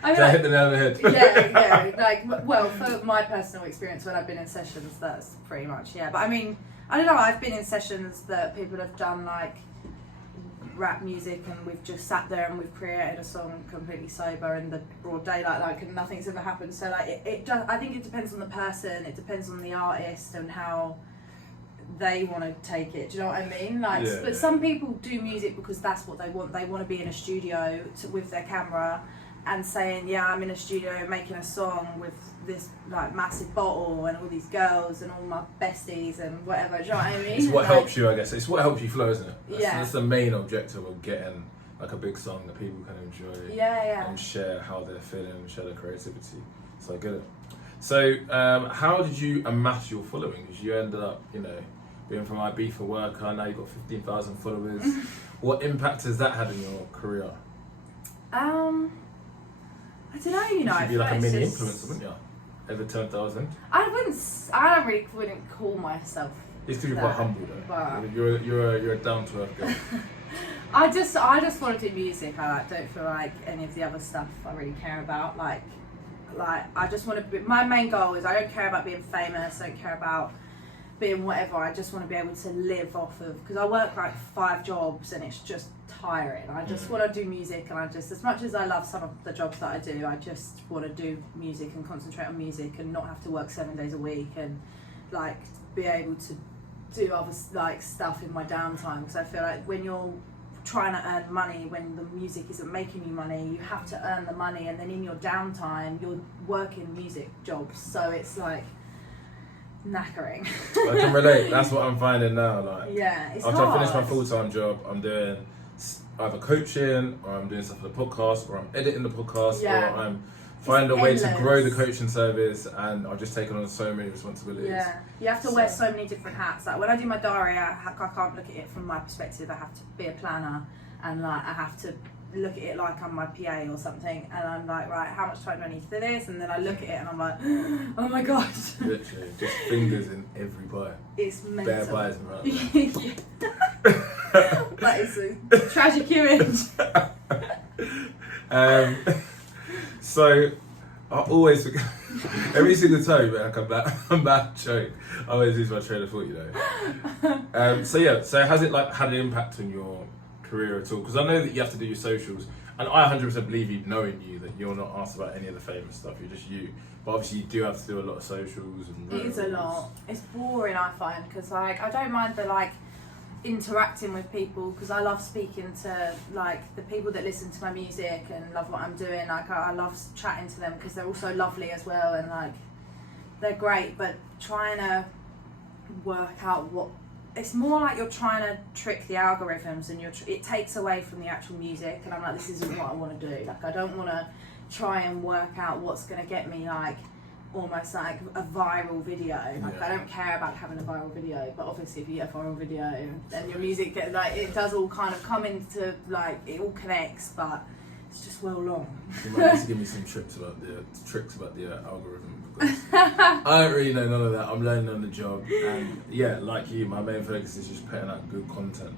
I mean, I hit the nail on the head. Yeah. Like, well, for my personal experience when I've been in sessions, that's pretty much But I mean, I don't know. I've been in sessions that people have done like rap music, and we've just sat there and we've created a song completely sober in the broad daylight, like, and nothing's ever happened. So like it does, I think it depends on the person, it depends on the artist and how they want to take it. Do you know what I mean? Like, Yeah, but some people do music because that's what they want. They want to be in a studio with their camera and saying, yeah, I'm in a studio making a song with this like massive bottle and all these girls and all my besties and whatever. Do you know what I mean? It's what helps you, I guess. It's what helps you flow, isn't it? That's the main objective of getting like a big song that people can enjoy. And share how they're feeling and share their creativity. So I get it. So how did you amass your following? Because you ended up, you know, being from Ibiza worker, now you've got 15,000 followers. What impact has that had in your career? I don't know, you know. You should be like a mini influencer, wouldn't you? Over 10,000. I wouldn't call myself. It's to be quite humble though. You're a down to earth girl. I just want to do music. I don't feel like any of the other stuff I really care about. Like I just want to be. My main goal is I don't care about being famous. I don't care about being whatever. I just want to be able to live off of, because I work like 5 jobs and it's just tiring. I just want to do music, and I just, as much as I love some of the jobs that I do, I just want to do music and concentrate on music and not have to work 7 days a week and like be able to do other like stuff in my downtime, because I feel like when you're trying to earn money, when the music isn't making you money, you have to earn the money, and then in your downtime you're working music jobs, so it's like knackering. I can relate. That's what I'm finding now. Like, yeah, it's after hard. I finish my full-time job, I'm doing either coaching, or I'm doing stuff for the podcast, or I'm editing the podcast, or I'm finding a way to grow the coaching service, and I've just taken on so many responsibilities. Yeah, you have to wear so many different hats. Like when I do my diary, I can't look at it from my perspective. I have to be a planner, and like I have to look at it like I'm my PA or something, and I'm like, right, how much time do I need to do this? And then I look at it and I'm like, oh my god. Literally, just fingers in every bite. It's mental. Bare bites and That is a tragic image. So I always forget, every single time when I come back joke, I always lose my train of thought, you know. So has it like had an impact on your career at all? Because I know that you have to do your socials, and I 100% believe you, knowing you, that you're not asked about any of the famous stuff, you're just you. But obviously you do have to do a lot of socials and it is a lot. It's boring, I find, because like I don't mind the like interacting with people, because I love speaking to like the people that listen to my music and love what I'm doing. Like I love chatting to them because they're also lovely as well, and like they're great. But trying to work out what, it's more like you're trying to trick the algorithms, and it takes away from the actual music, and I'm like, this isn't what I want to do. Like I don't want to try and work out what's going to get me like almost like a viral video. Like I don't care about having a viral video, but obviously if you get a viral video then your music gets like, it does all kind of come into like, it all connects, but it's just well long. You might need to give me some tricks about the algorithm, because I don't really know none of that. I'm learning on the job, and yeah, like you, my main focus is just putting out good content.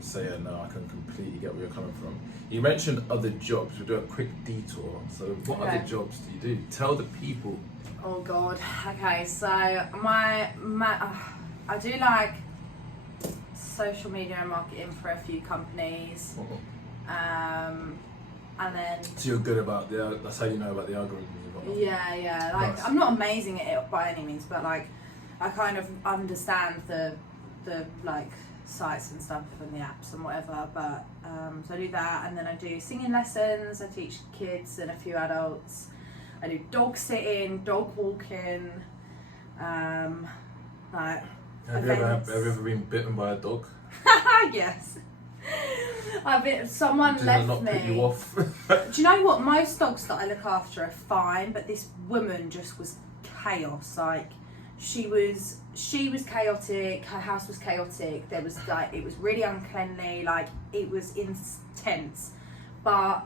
So yeah, no, I can completely get where you're coming from. You mentioned other jobs. We'll do a quick detour. So what other jobs do you do? Tell the people. Oh god. Okay, so I do like social media and marketing for a few companies. And then. So you're good about that's how you know about the algorithms. Yeah. Like nice. I'm not amazing at it by any means, but like I kind of understand the like sites and stuff and the apps and whatever, but so I do that, and then I do singing lessons. I teach kids and a few adults. I do dog sitting, dog walking, like have you ever been bitten by a dog? Yes. Someone Did left not me. Put you off? Do you know what? Most dogs that I look after are fine, but this woman just was chaos. Like she was chaotic. Her house was chaotic. There was like, it was really uncleanly. Like it was intense. But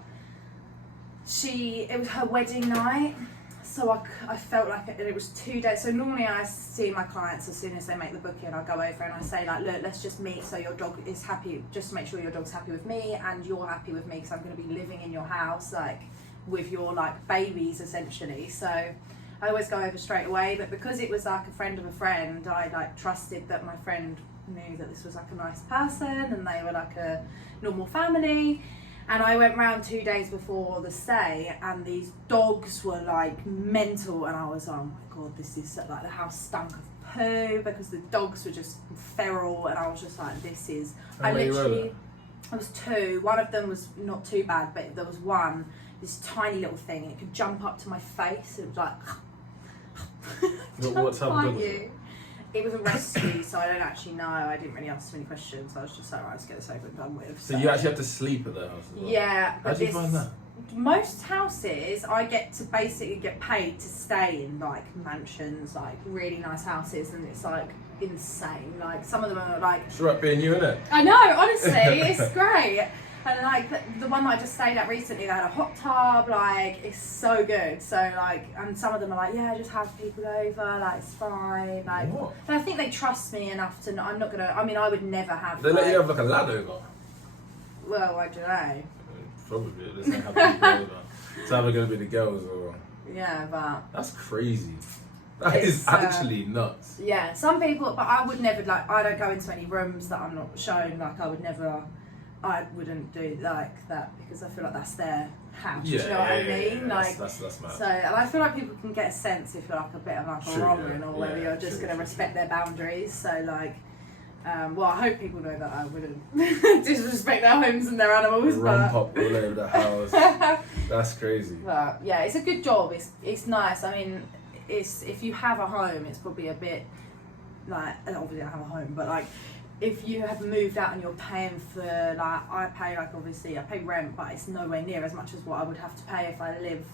it was her wedding night, so I felt like it was 2 days. So normally I see my clients as soon as they make the booking. I go over and I say like, look, let's just meet so your dog is happy. Just to make sure your dog's happy with me and you're happy with me, because I'm going to be living in your house like with your like babies essentially. So I always go over straight away, but because it was like a friend of a friend, I like trusted that my friend knew that this was like a nice person and they were like a normal family. And I went round 2 days before the stay, and these dogs were like mental, and I was, oh my god, this is like, the house stunk of poo because the dogs were just feral, and I was just like, this is. How many were there? I was 2. One of them was not too bad, but there was one, this tiny little thing, and it could jump up to my face. It was like. What type of dog was it? It was a rescue, so I don't actually know. I didn't really ask too many questions. I was just like, right, let's get this over and done with. So you actually have to sleep at the house as well? Yeah. How do you find that? Most houses, I get to basically get paid to stay in like mansions, like really nice houses, and it's like insane. Like some of them are like. It's right being you, innit? I know, honestly, it's great. And like the one that I just stayed at recently, they had a hot tub, like it's so good. So like, and some of them are like, yeah, just have people over, like it's fine. Like, What? and I think they trust me enough to. I'm not gonna. I mean, I would never have. They let you have like a lad over? Well, I don't know. Probably. Let's say have people over. It's either going to be the girls or. Yeah, but. That's crazy. That is actually nuts. Yeah, some people, but I would never like. I don't go into any rooms that I'm not shown. Like I would never. I wouldn't do like that because I feel like that's their house. Yeah, do you know what I mean? Yeah. Like that's mad. so, and I feel like people can get a sense if you're like a bit of like a Roman or whether you're just going to respect their boundaries. So like, well, I hope people know that I wouldn't disrespect their homes and their animals. Rum pop all over the house. That's crazy. But yeah, it's a good job. It's nice. I mean, it's if you have a home, it's probably a bit like obviously I have a home, but like. If you have moved out and you're paying for like I pay rent, but it's nowhere near as much as what I would have to pay if I lived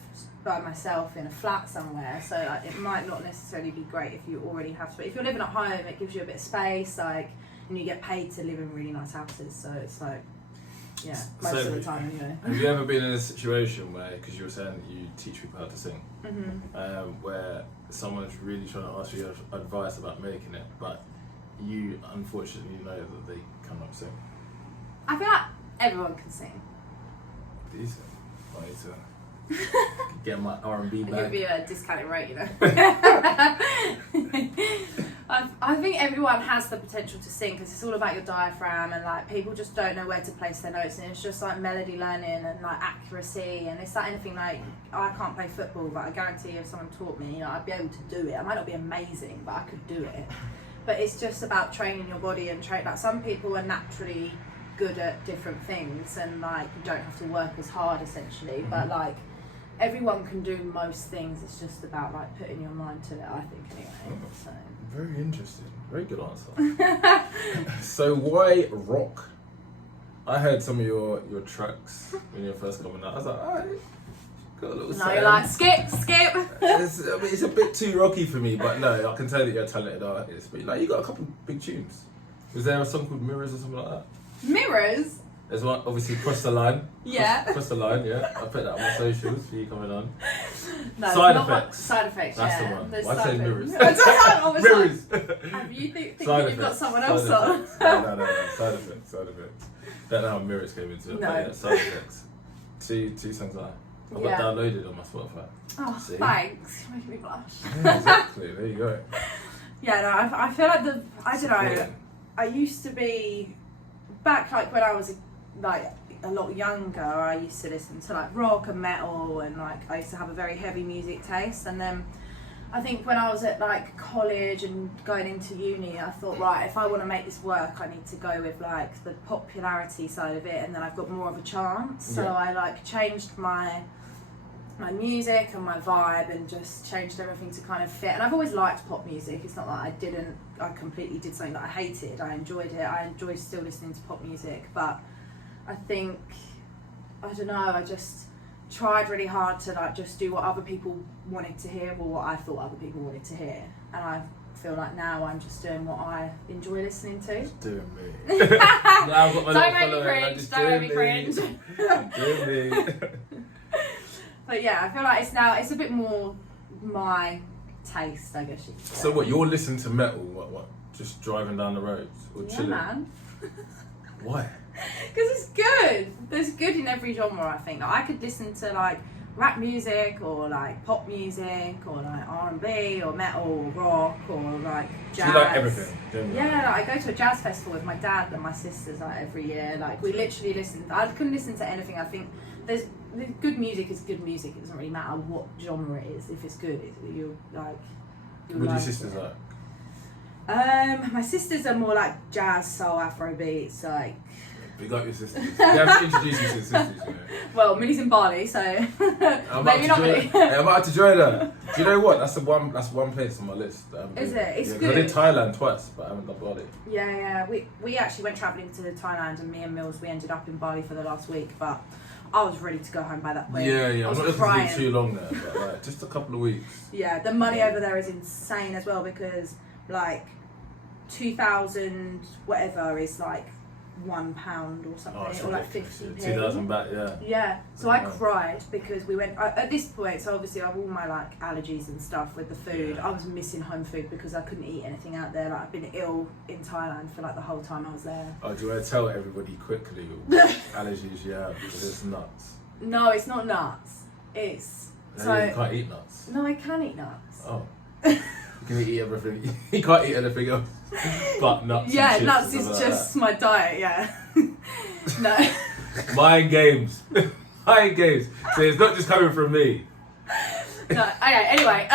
by myself in a flat somewhere. So like, it might not necessarily be great if you already have to. But if you're living at home, it gives you a bit of space, like, and you get paid to live in really nice houses. So it's like, yeah, most of the time anyway. Have you ever been in a situation where, because you were saying you teach people how to sing, where someone's really trying to ask you advice about making it, but you unfortunately know that they cannot sing? I feel like everyone can sing. Decent. I need to get my R&B I'll back. give you a discounted rate, you know. I think everyone has the potential to sing because it's all about your diaphragm, and like people just don't know where to place their notes, and it's just like melody learning and like accuracy, and it's like anything. Like I can't play football, but I guarantee if someone taught me, you know, I'd be able to do it. I might not be amazing, but I could do it. But it's just about training your body and like some people are naturally good at different things, and like you don't have to work as hard essentially. But like everyone can do most things. It's just about like putting your mind to it, I think, anyway. So. Very interesting. Very good answer. So why rock? I heard some of your tracks when you were first coming out. I was like, alright, got a little No, you're like, skip. It's a bit too rocky for me, but no, I can tell that you're a talented artist. But like, you got a couple big tunes. Was there a song called Mirrors or something like that? Mirrors? There's one, obviously, Cross the Line. Yeah. Cross the Line, yeah. I put that on my socials for you coming on. No, Side not Effects. Side Effects, That's yeah. the one. There's Why Side say Effects. Mirrors? I was Mirrors. like, have you think Side you've got Effects. someone Side else on? Effects. No. Side Effects. Don't know how Mirrors came into it. No. But yeah, Side Effects. Two songs I got Yeah. downloaded on my Spotify. Oh, See? thanks. You're making me blush. Yeah, exactly. There you go. Yeah, no, I feel like I don't know. Supporting. I used to be back like when I was like a lot younger. I used to listen to like rock and metal, and like I used to have a very heavy music taste. And then I think when I was at like college and going into uni, I thought, right, if I want to make this work, I need to go with like the popularity side of it, and then I've got more of a chance. So Yeah. I like changed my music and my vibe and just changed everything to kind of fit. And I've always liked pop music. It's not like I completely did something that I hated. I enjoyed it. I enjoy still listening to pop music, but I think, I don't know, I just tried really hard to like just do what other people wanted to hear, or what I thought other people wanted to hear. And I feel like now I'm just doing what I enjoy listening to. Just doing me. Now I've got my Don't little make me following, cringe, I'm just don't make me doing cringe. I'm doing me. But yeah, I feel like it's a bit more my taste, I guess you could say. So what, you're listening to metal, what? Just driving down the road or Yeah, chilling? man. Why? Because it's good. There's good in every genre, I think. Like, I could listen to like rap music or like pop music or like R&B or metal or rock or like jazz. Do you like everything? Generally? Yeah, like I go to a jazz festival with my dad and my sisters like every year. Like we literally listen. I couldn't listen to anything. I think there's good music is good music. It doesn't really matter what genre it is. If it's good, you like. What do your sisters like? My sisters are more like jazz, soul, Afro beats, like. Big up your sisters. You have to introduce you to your sisters, you know. Well, Millie's in Bali, so maybe not Millie. Hey, I'm about to join her. Do you know what? That's one place on my list. Is it? It's good. good. I did Thailand twice, but I haven't done Bali. Yeah. We actually went travelling to Thailand, and me and Mills, we ended up in Bali for the last week, but I was ready to go home by that point. Yeah. I I'm was not looking crying. to do too long there, but like, just a couple of weeks. Yeah, the money over there is insane as well because like 2,000 whatever is like £1 or something, or like 50p. 2,000 baht, yeah. Yeah, so I cried because we went at this point. So obviously, I have all my like allergies and stuff with the food. Yeah. I was missing home food because I couldn't eat anything out there. Like I've been ill in Thailand for like the whole time I was there. Oh, do you want to tell everybody quickly what allergies you have? Because it's nuts. No, it's not nuts. It's No, you can't eat nuts. No, I can eat nuts. Oh. You can eat everything. You can't eat anything else but nuts. Yeah, and chips nuts and is stuff like just my diet. Yeah. No. that. Mind games. Mind games. So it's not just coming from me. No. Okay. Anyway,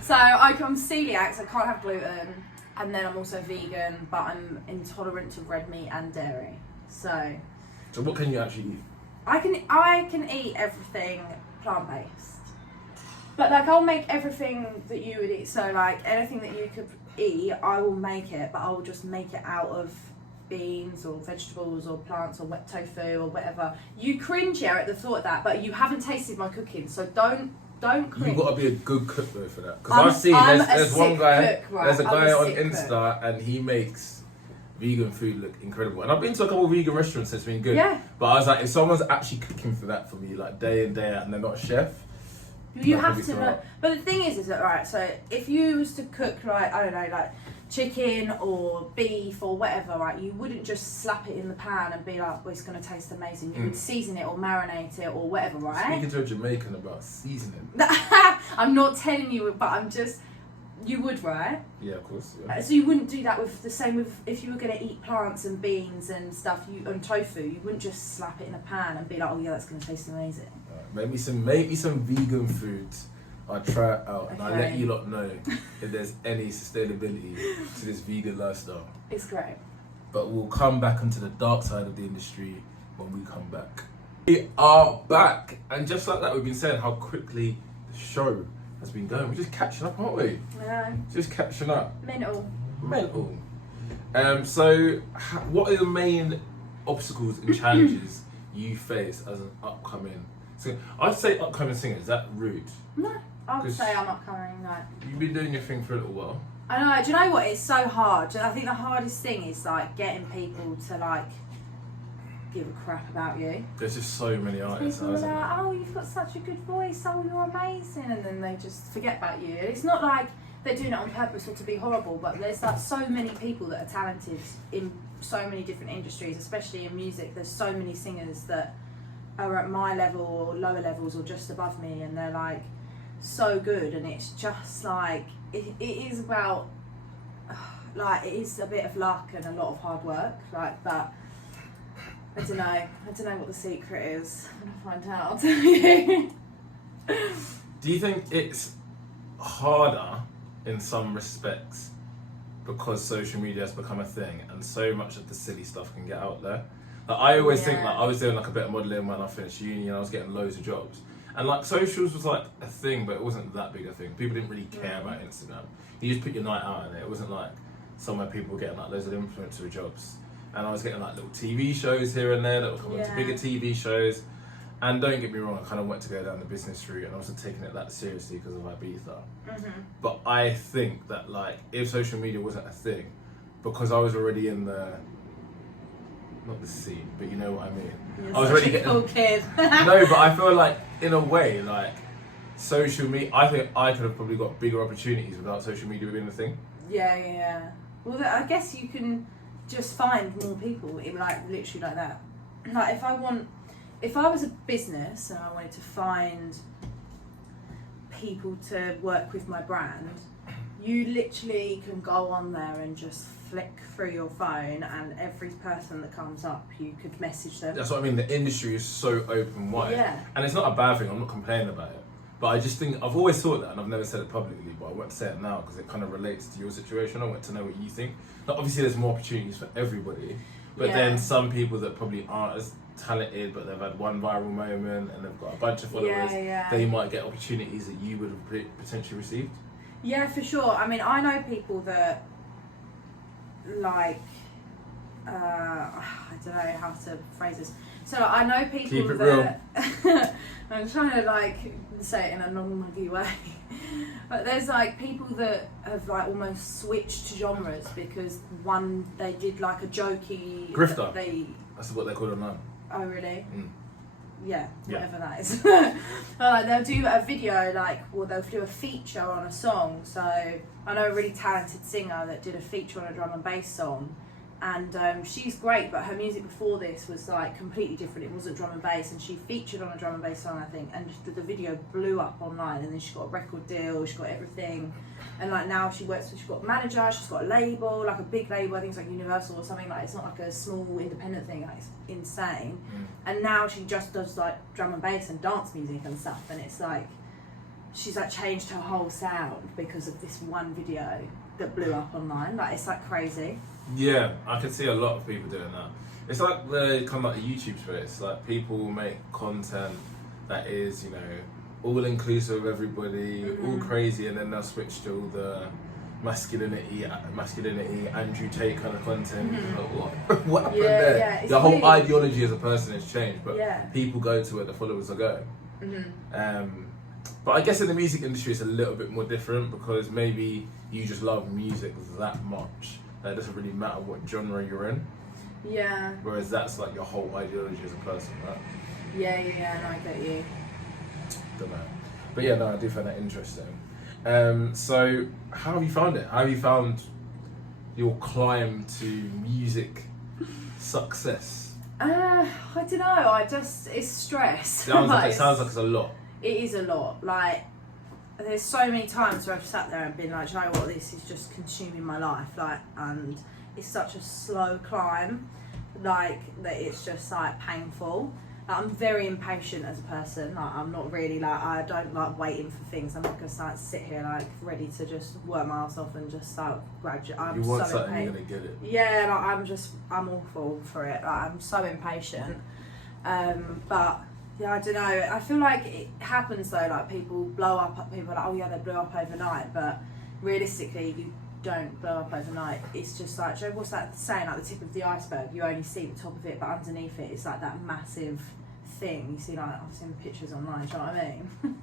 so I'm celiac, so I can't have gluten, and then I'm also vegan, but I'm intolerant to red meat and dairy. So what can you actually eat? I can eat everything plant-based. But like I'll make everything that you would eat. So like anything that you could eat, I will make it, but I will just make it out of beans or vegetables or plants or wet tofu or whatever. You cringe here at the thought of that, but you haven't tasted my cooking, so don't cringe. You've got to be a good cook though for that. Because I've seen there's one guy, cook, right? there's a guy on sick Insta cook. and he makes vegan food look incredible. And I've been to a couple of vegan restaurants, it's been good. Yeah. But I was like, if someone's actually cooking for that for me, like day in, day out, and they're not a chef, You have to know. But the thing is that, right, so if you was to cook, like, I don't know, like chicken or beef or whatever, right, you wouldn't just slap it in the pan and be like, well, it's going to taste amazing. You would season it or marinate it or whatever, right? Speaking to a Jamaican about seasoning. I'm not telling you, but I'm just, you would, right? Yeah, of course. Yeah. So you wouldn't do that with the same with, if you were going to eat plants and beans and stuff, and tofu, you wouldn't just slap it in a pan and be like, oh yeah, that's going to taste amazing. Maybe some vegan food. I'll try it out and I'll let you lot know if there's any sustainability to this vegan lifestyle. It's great. But we'll come back onto the dark side of the industry when we come back. We are back, and just like that, we've been saying how quickly the show has been going. We're just catching up, aren't we? Yeah. Just catching up. Mental. So what are the main obstacles and challenges you face as an upcoming singer? I'd say upcoming singer, is that rude? No, I would say I'm upcoming. No. You've been doing your thing for a little while. I know. Do you know what? It's so hard. I think the hardest thing is like getting people to like give a crap about you. There's just so many artists. People are like, oh, you've got such a good voice. Oh, you're amazing, and then they just forget about you. It's not like they're doing it on purpose or to be horrible, but there's like so many people that are talented in so many different industries, especially in music. There's so many singers that are at my level or lower levels or just above me, and they're like so good, and it's just like it is about like it is a bit of luck and a lot of hard work, like, but I don't know what the secret is. I'm gonna find out. I'll tell you. Do you think it's harder in some respects because social media has become a thing and so much of the silly stuff can get out there? Like, I always think, like, I was doing like a bit of modelling when I finished uni and I was getting loads of jobs. And like socials was like a thing, but it wasn't that big a thing. People didn't really care about Instagram. You just put your night out in it. It wasn't like somewhere people were getting like loads of influencer jobs. And I was getting like little TV shows here and there that were coming to bigger TV shows. And don't get me wrong, I kind of went to go down the business route and I wasn't taking it that seriously because of Ibiza. But I think that like if social media wasn't a thing, because I was already in the, not the scene, but you know what I mean. You're I was such already a cool kid. No, but I feel like in a way, like social media, I think I could have probably got bigger opportunities without social media being a thing. Yeah. Well, I guess you can just find more people in like literally like that. Like if I want, if I was a business and I wanted to find people to work with my brand, you literally can go on there and just flick through your phone, and every person that comes up, you could message them. That's what I mean. The industry is so open wide, and it's not a bad thing. I'm not complaining about it, but I just think I've always thought that, and I've never said it publicly, but I want to say it now because it kind of relates to your situation. I want to know what you think. Like, obviously, there's more opportunities for everybody, but then some people that probably aren't as talented, but they've had one viral moment and they've got a bunch of followers, they might get opportunities that you would have potentially received. Yeah, for sure. I mean, I know people that, like, I don't know how to phrase this. So like, I know people Keep it that I'm trying to like say it in a non-muggy way, but there's like people that have like almost switched genres because one they did like a jokey grifter. That's what they're called online. Oh really? Mm. Yeah, whatever that is. Like they'll do a video, they'll do a feature on a song. So I know a really talented singer that did a feature on a drum and bass song, and she's great, but her music before this was like completely different. It wasn't drum and bass, and she featured on a drum and bass song, I think, and the video blew up online, and then she got a record deal, she got everything, and like now she's got a manager, she's got a label, like a big label, I think it's like Universal or something, like it's not like a small independent thing, like it's insane. And now she just does like drum and bass and dance music and stuff, and it's like she's like changed her whole sound because of this one video that blew up online. Like it's like crazy. Yeah, I can see a lot of people doing that. It's like the kind of like the YouTube space. Like people make content that is, you know, all inclusive of everybody, all crazy, and then they'll switch to all the masculinity, Andrew Tate kind of content. Like, what happened there? Yeah, the whole weird. ideology as a person has changed, but people go to where the followers are going. But I guess in the music industry it's a little bit more different because maybe you just love music that much that it doesn't really matter what genre you're in. Yeah. Whereas that's like your whole ideology as a person, right? Yeah, no, I get you. Don't know. But yeah, no, I do find that interesting. So how have you found it? How have you found your climb to music success? I don't know, it's stress. It sounds like it's a lot. It is a lot. Like, there's so many times where I've sat there and been like, do you know what, this is just consuming my life, like, and it's such a slow climb, like, that it's just like painful. Like, I'm very impatient as a person. Like, I'm not really like, I don't like waiting for things. I'm not gonna start sit here like ready to just work my ass off and just start graduate. You want something, you're gonna get it. Yeah, like I'm awful for it. Like, I'm so impatient. But yeah, I don't know. I feel like it happens though. Like people blow up. People are like, oh yeah, they blew up overnight. But realistically, you don't blow up overnight. It's just like, do you know what's that saying? Like the tip of the iceberg. You only see the top of it, but underneath it, it's like that massive thing. You see, like I've seen pictures online. Do you know what I mean?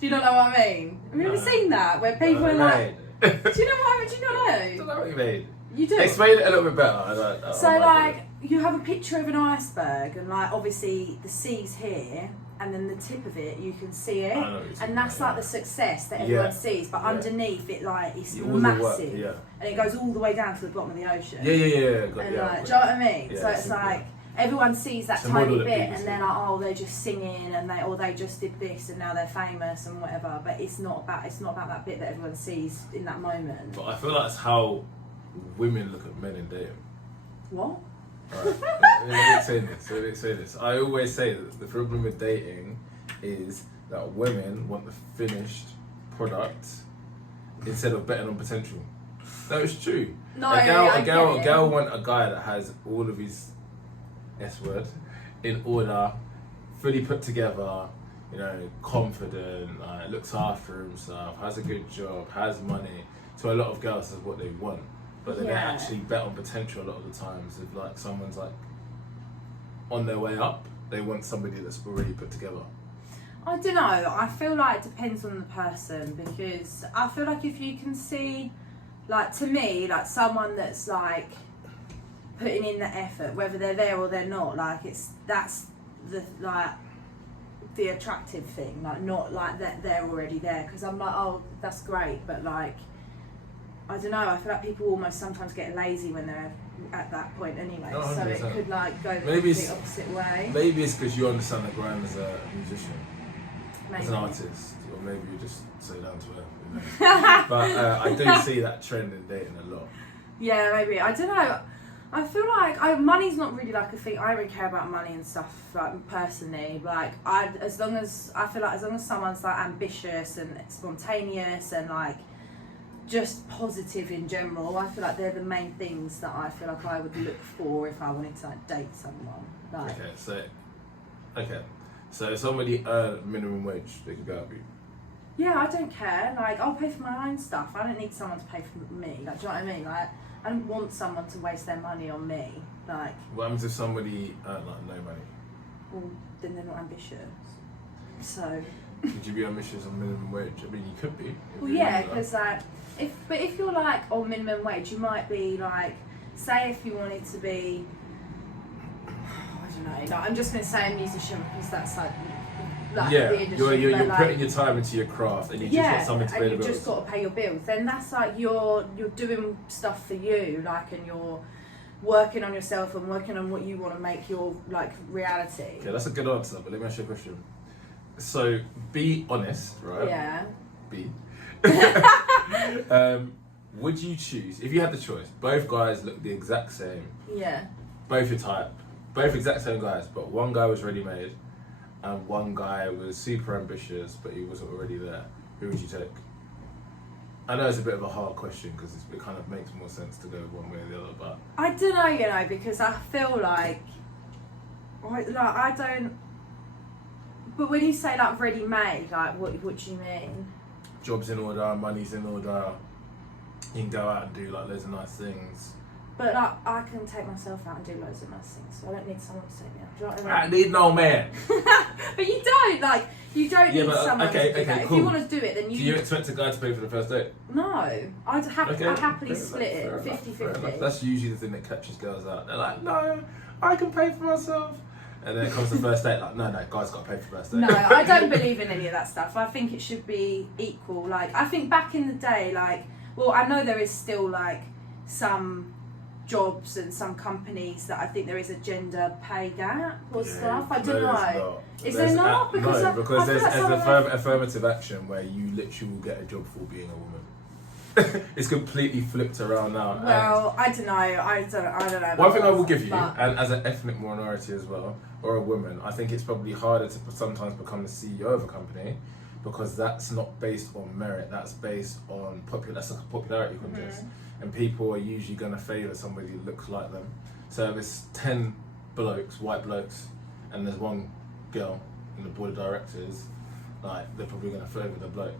Do you not know what I mean? Have you ever seen that where people are like? Do you know what I mean? Do you not know? I don't know what you mean. You do. Explain it a little bit better. So like, you have a picture of an iceberg, and like obviously the sea's here, and then the tip of it you can see it, and that's like the success that everyone sees. But underneath it, like it's massive, and it goes all the way down to the bottom of the ocean. Yeah. And like, do you know what I mean? Yeah, so it's like everyone sees that tiny bit, and they're like, oh, they're just singing, and they just did this, and now they're famous and whatever. But it's not about that bit that everyone sees in that moment. But I feel like that's how women look at men in dating. What? Right. Let me say this. I always say that the problem with dating is that women want the finished product instead of betting on potential. No, it's true. No, a girl want a guy that has all of his S word in order, fully put together, you know, confident, looks after himself, has a good job, has money. So a lot of girls is what they want. But they don't actually bet on potential a lot of the times. If like someone's like on their way up, they want somebody that's already put together. I don't know. I feel like it depends on the person, because I feel like if you can see, like to me, like someone that's like putting in the effort, whether they're there or they're not, like that's the attractive thing, like not like that they're already there. Because I'm like, oh, that's great, but like, I don't know, I feel like people almost sometimes get lazy when they're at that point anyway, No, so 100%. it could like go the Maybe complete opposite way. Maybe it's because you understand the grind as a musician, Maybe. as an artist, or maybe you're just so down to earth. But I do see that trend in dating a lot. Yeah, maybe. I don't know. I feel like money's not really like a thing. I don't really care about money and stuff, like personally. Like as long as someone's like ambitious and spontaneous and like just positive in general, I feel like they're the main things that I feel like I would look for if I wanted to like date someone. Like, So if somebody earned minimum wage, they could go out with you. yeah, I don't care. Like, I'll pay for my own stuff. I don't need someone to pay for me. Like, do you know what I mean? Like, I don't want someone to waste their money on me. Like, What happens if somebody earned like no money? well, then they're not ambitious. So. Could you be ambitious on minimum wage? I mean, you could be. Well, yeah, because like, if you're like on minimum wage, you might be like, say if you wanted to be, I don't know. Like, I'm just gonna say a musician because that's like yeah, the industry. you're like, putting your time into your craft, and you just want someone to pay the and you've bills. just got to pay your bills. Then that's like you're doing stuff for you, like, and you're working on yourself and working on what you want to make your like reality. Okay, that's a good answer, but let me ask you a question. So, be honest, right? Yeah. Be. Would you choose, if you had the choice, both guys look the exact same, Yeah. both your type, both exact same guys, but one guy was ready made and one guy was super ambitious but he wasn't already there, who would you take? I know it's a bit of a hard question because it kind of makes more sense to go one way or the other, but I don't know, you know, because I feel like I don't. But when you say like ready made, like what do you mean? job's in order, money's in order, you can go out and do like loads of nice things. But like, I can take myself out and do loads of nice things, so I don't need someone to take me out. Do you know what I I mean? need no man. But you don't, like, you don't Yeah, need but, someone okay, to do okay, that. cool. If you want to do it, then Do you expect a guy to pay for the first date? No, I'd happily split it, fair enough. 50-50. That's usually the thing that catches girls out. They're like, no, I can pay for myself. And then it comes to the first date, like, no, guys got to pay for the first date. No, I don't believe in any of that stuff. I think it should be equal. Like, I think back in the day, like, well, I know there is still, like, some jobs and some companies that I think there is a gender pay gap or stuff. I don't know. Is there not? Because no, I because feel there's like affirmative action where you literally will get a job for being a woman. It's completely flipped around now. Well, I don't know. I don't know. One thing I will give you, but and as an ethnic minority as well, or a woman, I think it's probably harder to sometimes become the CEO of a company because that's not based on merit. That's based on that's a popularity contest, and people are usually going to favour somebody who looks like them. So if it's 10 blokes, white blokes, and there's one girl in the board of directors, like they're probably going to favour the bloke.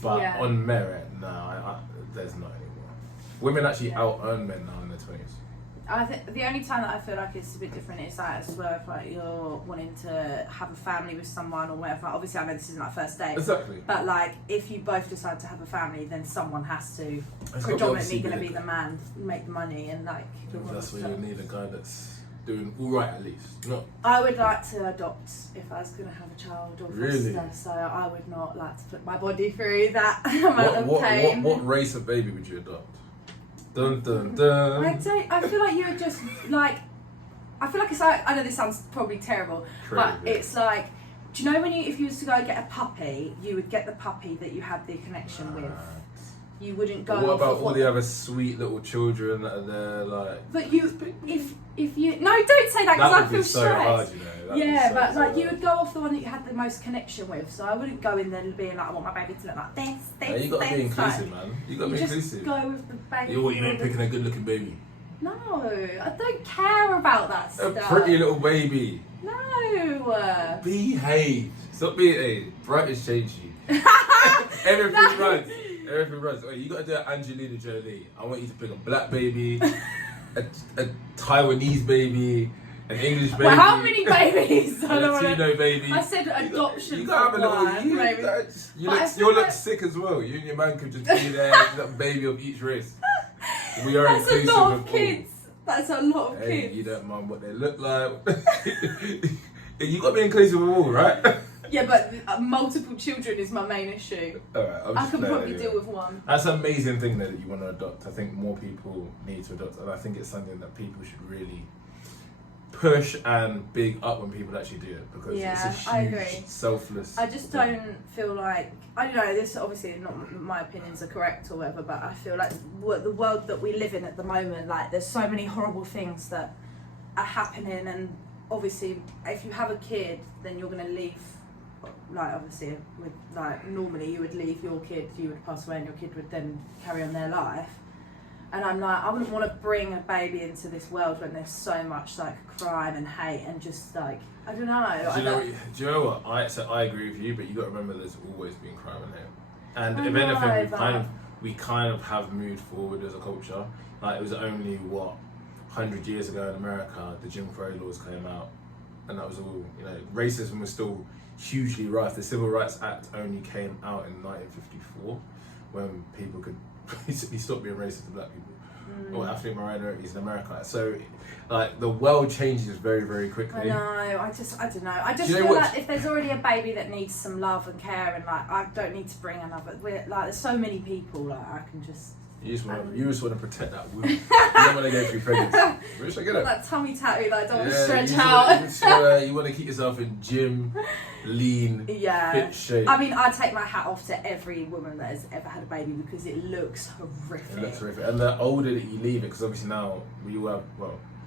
But Yeah. on merit, no, there's not anymore. Women actually out earn men now in their 20s. I think the only time that I feel like it's a bit different is like as well if like you're wanting to have a family with someone or whatever. Obviously, I know this isn't like first date. Exactly. But like, if you both decide to have a family, then someone has to It's predominantly going to obviously be the man, make the money, and like. the woman That's where stuff. you need a guy that's doing all right at least. Not I would like to adopt if I was going to have a child or Really? foster, so I would not like to put my body through that amount of pain. what race of baby would you adopt? Dun dun dun. I feel like you would just like. I feel like it's like, I know this sounds probably terrible, but Crazy. it's like, do you know when if you was to go get a puppy, you would get the puppy that you had the connection with. You wouldn't go. But what off about of all the other sweet little children that are there, like? But if you no, don't say that because I would feel be so stressed. hard, you know. That'd be Yeah, so, but so like you hard. would go off the one that you had the most connection with. So I wouldn't go in there being like, I want my baby to look like this. Yeah, you got to be inclusive, man. You got to be just inclusive. go with the baby. You ain't picking a good-looking baby. No, I don't care about that A stuff. pretty little baby. No. Behave. Stop being bright as change you. Everything runs. Everything runs. Wait, you got to do it Angelina Jolie. I want you to pick a black baby, a Taiwanese baby, an English baby. Well, how many babies? A Latino baby. I said adoption. You got to have a one, little. maybe. You look sick as well. You and your man could just be there, a baby of each race. We are That's a inclusive lot of of all. kids. That's a lot of Hey, kids. you don't mind what they look like. You got to be inclusive of all, right? Yeah, but multiple children is my main issue. Alright, I can probably deal with one. That's an amazing thing that you want to adopt. I think more people need to adopt, and I think it's something that people should really push and big up when people actually do it, because it's a I huge, agree. selfless. I just don't feel like, I don't know, this obviously not my opinions are correct or whatever, but I feel like the world that we live in at the moment, like there's so many horrible things that are happening, and obviously if you have a kid, then you're going to leave, like obviously with like normally you would leave your kid, you would pass away and your kid would then carry on their life. And I'm like, I wouldn't want to bring a baby into this world when there's so much like crime and hate and just like, I don't know. Do you know what? I agree with you, but you got to remember there's always been crime and hate. And I if know, anything, we kind of have moved forward as a culture. Like it was only 100 years ago in America, the Jim Crow laws came out, and that was all. Racism was still hugely rife. The Civil Rights Act only came out in 1954, when people could basically stop being racist to black people or ethnic minorities in America. So, like, the world changes very, very quickly. I know. I don't know. I just Do you know feel what- like if there's already a baby that needs some love and care, and like I don't need to bring another. Like there's so many people. Like I can just. You just want to protect that womb. You don't want to go through pregnancy. Which I get it. That tummy tattoo that I don't want to stretch out. You want to keep yourself in gym, lean, fit shape. I mean, I take my hat off to every woman that has ever had a baby because it looks horrific. It looks horrific. And the older that you leave it, because obviously now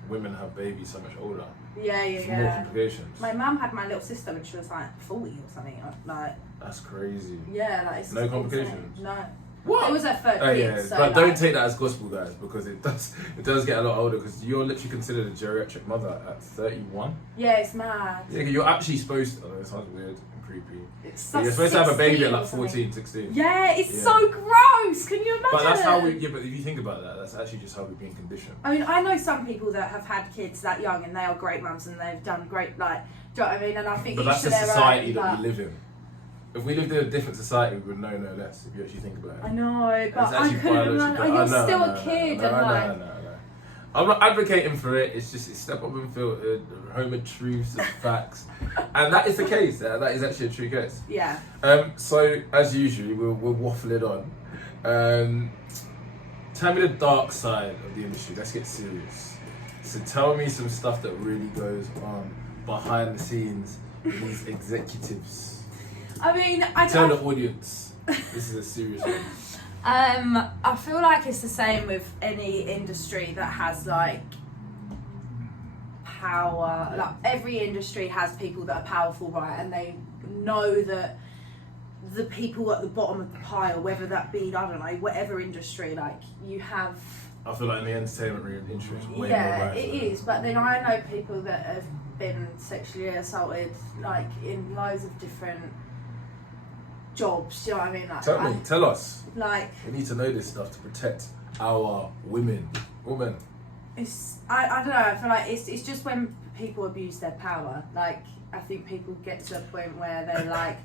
women have babies so much older. Yeah. For more complications. My mum had my little sister when she was like 40 or something. Like. That's crazy. Yeah, like it's No insane. complications? No. What? It was her third Oh kid, yeah, so but like, don't take that as gospel, guys, because it does get a lot older. Because you're literally considered a geriatric mother at 31. Yeah, it's mad. Yeah, you're actually supposed to. Oh, it sounds weird and creepy. It's But you're supposed to have a baby at like 16 or 14, 16. Yeah, it's so gross. Can you imagine? But that's how we. Yeah, but if you think about that, that's actually just how we've been conditioned. I mean, I know some people that have had kids that young and they are great mums and they've done great. Like, do you know what I mean? And I think But each that's to the their society own, that but- we live in. If we lived in a different society, we would know no less. If you actually think about it. I know, but It's I actually couldn't imagine. biological. You're I know, still I know, a kid, I know, and I like. know. I'm not advocating for it. It's just Step Up Unfiltered, home of truths and facts, and that is the case. That is actually a true case. Yeah. So as usual, we'll waffle it on. Tell me the dark side of the industry. Let's get serious. So tell me some stuff that really goes on behind the scenes with these executives. I mean, Tell the audience. This is a serious one. I feel like it's the same with any industry that has like power. Like every industry has people that are powerful, right? And they know that the people at the bottom of the pile, whether that be, I don't know, whatever industry, like you have. I feel like in the entertainment industry, it's way more Yeah, right. it is. But then I know people that have been sexually assaulted, like in loads of different jobs. Do you know what I mean? Like, Tell us. Like, We need to know this stuff to protect our women. it's I don't know. I feel like it's just when people abuse their power. Like I think people get to a point where they like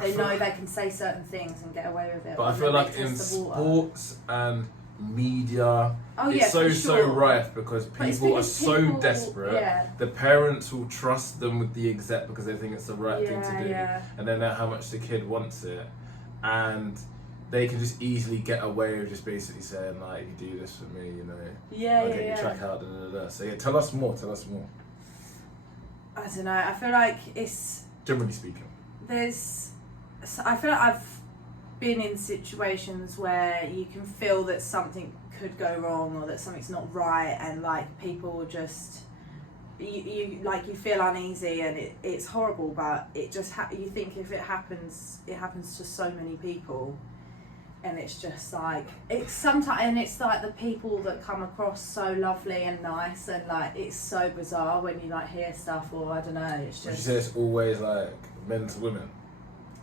they know they can say certain things and get away with it. But I and feel then like they in test the water. sports and media, Oh, it's yeah, so for sure. rife because But it's people are because so people- desperate. yeah. The parents will trust them with the exec because they think it's the right thing to do, Yeah. and they know how much the kid wants it, and they can just easily get away with just basically saying like, if you do this for me, you know, I'll get your track out. So yeah, tell us more. I don't know. I feel like it's Generally speaking. I feel like I've been in situations where you can feel that something could go wrong or that something's not right, and like people just you feel uneasy, and it's horrible, but it just you think if it happens to so many people, and it's just like it's sometimes, and it's like the people that come across so lovely and nice, and like it's so bizarre when you like hear stuff, or I don't know, it's Would you just say it's always like men to women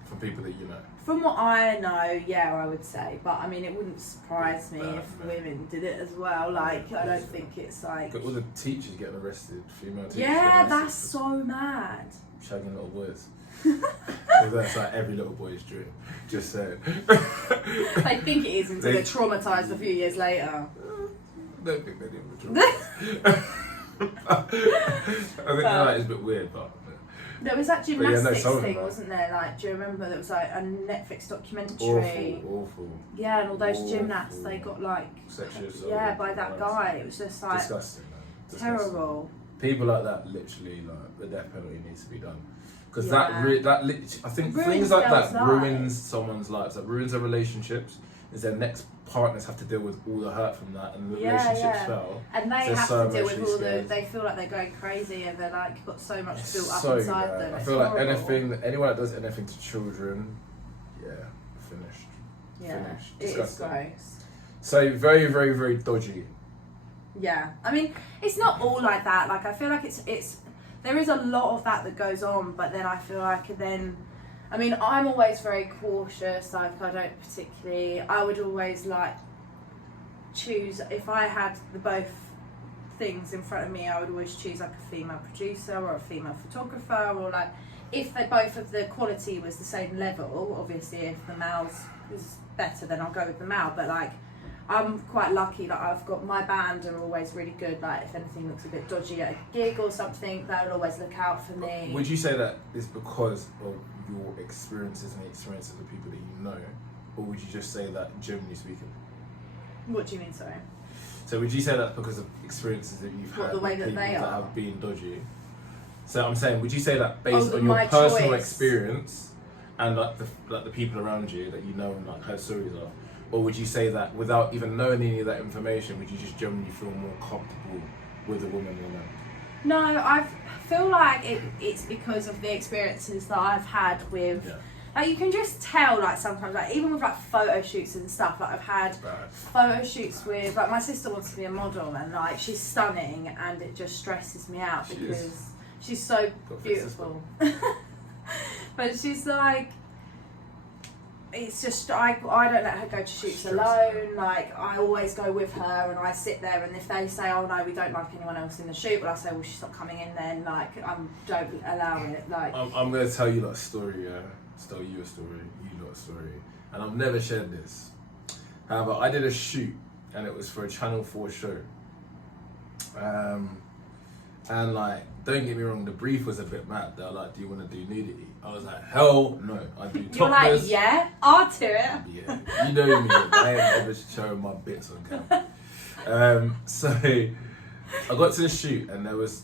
from people that you know? from what I know, yeah, I would say, but I mean it wouldn't surprise me No, if no. women did it as well. Like I don't think it's like Got all the teachers getting arrested, female teachers. yeah, getting that's arrested so mad. for shagging little boys. Well, that's like every little boy's dream. Just saying. I think it is until They- they're traumatised a few years later. I don't think they do the job. I think that is a bit weird, but There was that yeah, gymnastics some of them thing, are. wasn't there? Like, do you remember there was like a Netflix documentary? Awful. Yeah, and all those Awful. gymnasts, they got like, Sexually assaulted. yeah, by that guy. It was just like Disgusting, man. Disgusting. terrible. People like that, literally, like the death penalty needs to be done. Because Yeah. I think Ruins things like girls' that ruins lives. someone's lives. That ruins their relationships. Is their next partners have to deal with all the hurt from that, and the relationships fail. And they They're have so to deal with emotionally all the. scared. They feel like they're going crazy, and they're like got so much It's built up so inside bad. them. I It's feel like horrible. anyone that does anything to children, yeah, finished. Yeah, Finished. it is Disgusting. gross. So very, very, very dodgy. Yeah, I mean, it's not all like that. Like, I feel like it's there is a lot of that goes on, but then I feel like then, I mean, I'm always very cautious. Like, I don't particularly. I would always like choose if I had the both things in front of me. I would always choose like a female producer or a female photographer, or like if they both of the quality was the same level. Obviously, if the male's is better, then I'll go with the male. But like, I'm quite lucky that I've got my band are always really good. Like, if anything looks a bit dodgy at a gig or something, they'll always look out for me. Would you say that is because of your experiences and the experiences of people that you know, or would you just say that generally speaking? What do you mean, sorry? So would you say that's because of experiences that you've What, had the way with that people they that are? have been dodgy? So I'm saying, would you say that based Oh, on your my personal choice. experience and like the people around you that you know and like heard stories of, or would you say that without even knowing any of that information, would you just generally feel more comfortable with a woman than a man? No, I feel like it's because of the experiences that I've had with. Yeah. Like, you can just tell, like, sometimes, like, even with like photo shoots and stuff. Like, I've had Bad. photo shoots with, like, my sister wants to be a model, and like, she's stunning, and it just stresses me out She because is. she's so Got to fix this beautiful. But she's like, it's just I don't let her go to shoots Stress. alone. Like, I always go with her, and I sit there, and if they say, oh no, we don't like anyone else in the shoot, well, I say, well, she's not coming in then. Like, don't allow it. Like, I'm going to tell you like a story, yeah? Tell you a story, you lot a story. And I've never shared this. However, I did a shoot, and it was for a Channel 4 show. And like, don't get me wrong, the brief was a bit mad. They were like, do you want to do nudity? I was like, hell no. I do topless. you're like, yeah, I'll do it. Yeah, you know me. I ain't ever showing my bits on camera. So I got to the shoot, and there was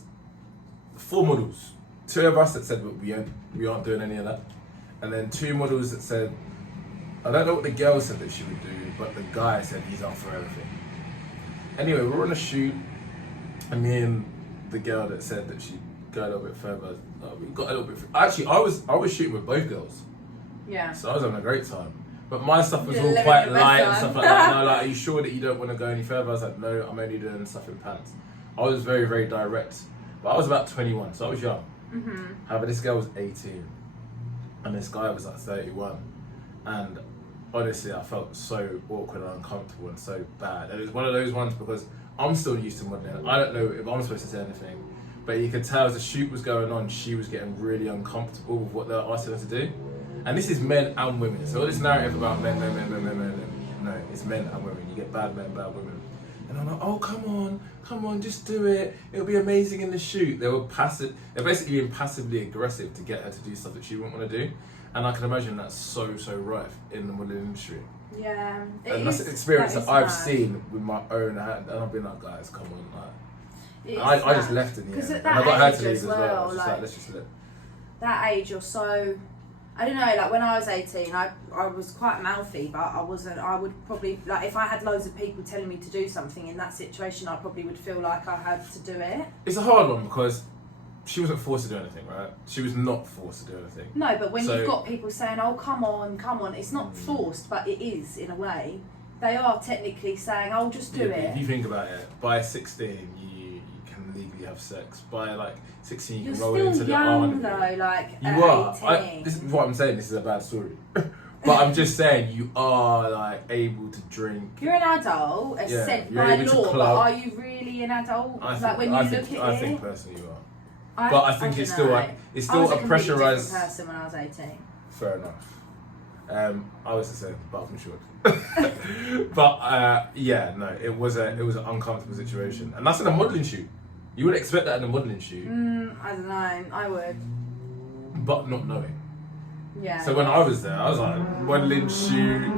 4 models. 2 of us that said we aren't doing any of that, and then 2 models that said, I don't know what the girl said that she would do, but the guy said he's up for everything. Anyway, we're on a shoot, and me and the girl that said that she'd go a little bit further, we got a little bit. Actually, I was shooting with both girls. Yeah. So I was having a great time. But my stuff was You're all living quite your best light and life. stuff like that. And I was like, are you sure that you don't want to go any further? I was like, no, I'm only doing stuff in pants. I was very, very direct. But I was about 21, so I was young. Mm-hmm. However, this girl was 18. And this guy was like 31. And honestly, I felt so awkward and uncomfortable and so bad. And it was one of those ones because I'm still used to modelling. I don't know if I'm supposed to say anything. But you could tell as the shoot was going on, she was getting really uncomfortable with what they were asking her to do. And this is men and women. So all this narrative about men. No, it's men and women. You get bad men, bad women. And I'm like, oh, come on, just do it. It'll be amazing in the shoot. They're basically being passively aggressive to get her to do stuff that she wouldn't want to do. And I can imagine that's so rife in the modelling industry. Yeah. And that's an experience that I've seen with my own hand. And I've been like, guys, come on, like. I just left in the end. Because at And that I got her age to leave as as well. I well, was just like, like, let's just let. that age, you're so. I don't know, like when I was 18, I was quite mouthy, but I would probably, like if I had loads of people telling me to do something in that situation, I probably would feel like I had to do it. It's a hard one because she wasn't forced to do anything, right? She was not forced to do anything. No, but when So- you've got people saying, oh, come on, it's not forced, but it is in a way. They are technically saying, oh, just do Yeah, but it. if you think about it, by 16, you can legally have sex. By like 16, you You're can roll into still the young army. though, like You at are. 18. This is what I'm saying. This is a bad story. But I'm just saying, you are like able to drink. You're an adult, Yeah, said you're by able to law, but club. are you really an adult? Like when you look at I it? think personally you are. But I think don't it's still know. like it's I still was a completely different pressurized. person when I was 18. Fair enough. I was the same, but I'm sure. But yeah, no, it was an uncomfortable situation, and that's in a modelling shoot. You would expect that in a modelling shoot. I don't know. I would. but not knowing. Yeah. So when I was there, I was like modelling shoot,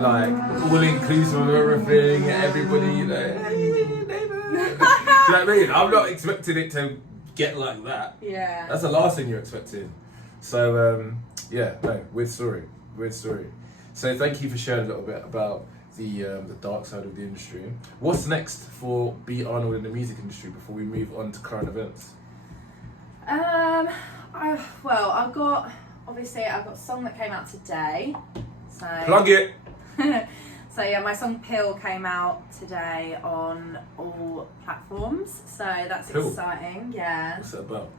like all inclusive of everything, everybody, like, hey, neighbour. Do you know what I mean? I'm not expecting it to get like that. Yeah. That's the last thing you're expecting. So weird story. So thank you for sharing a little bit about the dark side of the industry. What's next for Bee Arnold in the music industry before we move on to current events? I've got a song that came out today. So Plug it. So yeah, my song Pill came out today on all platforms. So that's Pill. exciting. Yeah. What's that about?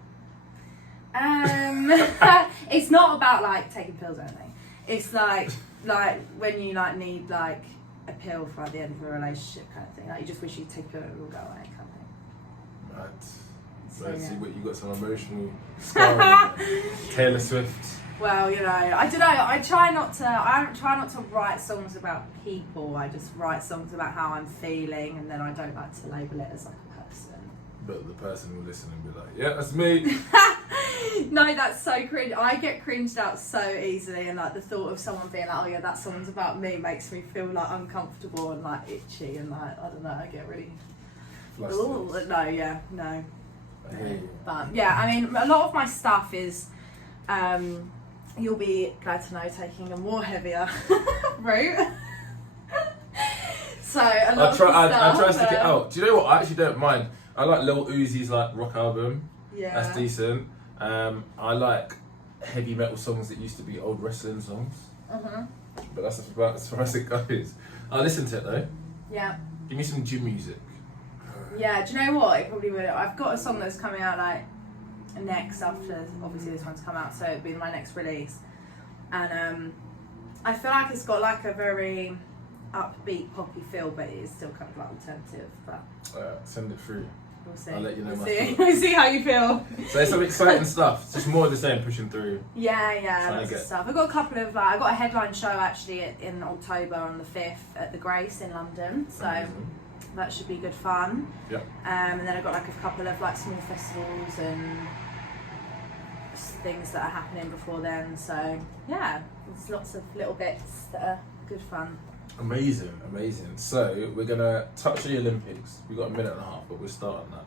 It's not about like taking pills or anything. It's like when you like need like a pill for like the end of a relationship kind of thing. Like you just wish you could take a pill and it will go away kind of thing. Right. So, Let's yeah. see what you got, some emotional scarring. Taylor Swift. Well, you know, I don't know. I try not to write songs about people. I just write songs about how I'm feeling, and then I don't like to label it as like a person. But the person will listen and be like, yeah, that's me. No, that's so cringe. I get cringed out so easily, and like the thought of someone being like, oh yeah, that song's about me makes me feel like uncomfortable and like itchy and like, I don't know, I get really ooh, no. Hey. But yeah, I mean, a lot of my stuff is you'll be glad to know, taking a more heavier route. So a lot I try of to stick it out. Do you know what? I actually don't mind. I like Lil Uzi's like rock album. Yeah. That's decent. I like heavy metal songs that used to be old wrestling songs. But that's about as far as it goes. I listen to it though. Yeah. Give me some gym music. Yeah, do you know what? It probably would. I've got a song that's coming out like next after obviously this one's come out, so it'll be my next release. And I feel like it's got like a very upbeat poppy feel, but it is still kind of like alternative. But Send it through. we'll see. I'll let you know We'll my see. thoughts. We'll see how you feel. So there's some exciting stuff. It's just more of the same, pushing through. Yeah, Trying lots to of get- stuff. I've got a couple of I got a headline show actually in October on the 5th at the Grace in London, so Amazing. that should be good fun. Yep. And then I've got like a couple of like small festivals and things that are happening before then. So yeah, there's lots of little bits that are good fun. Amazing. So we're gonna touch on the Olympics. We've got a minute and a half, but we'll start on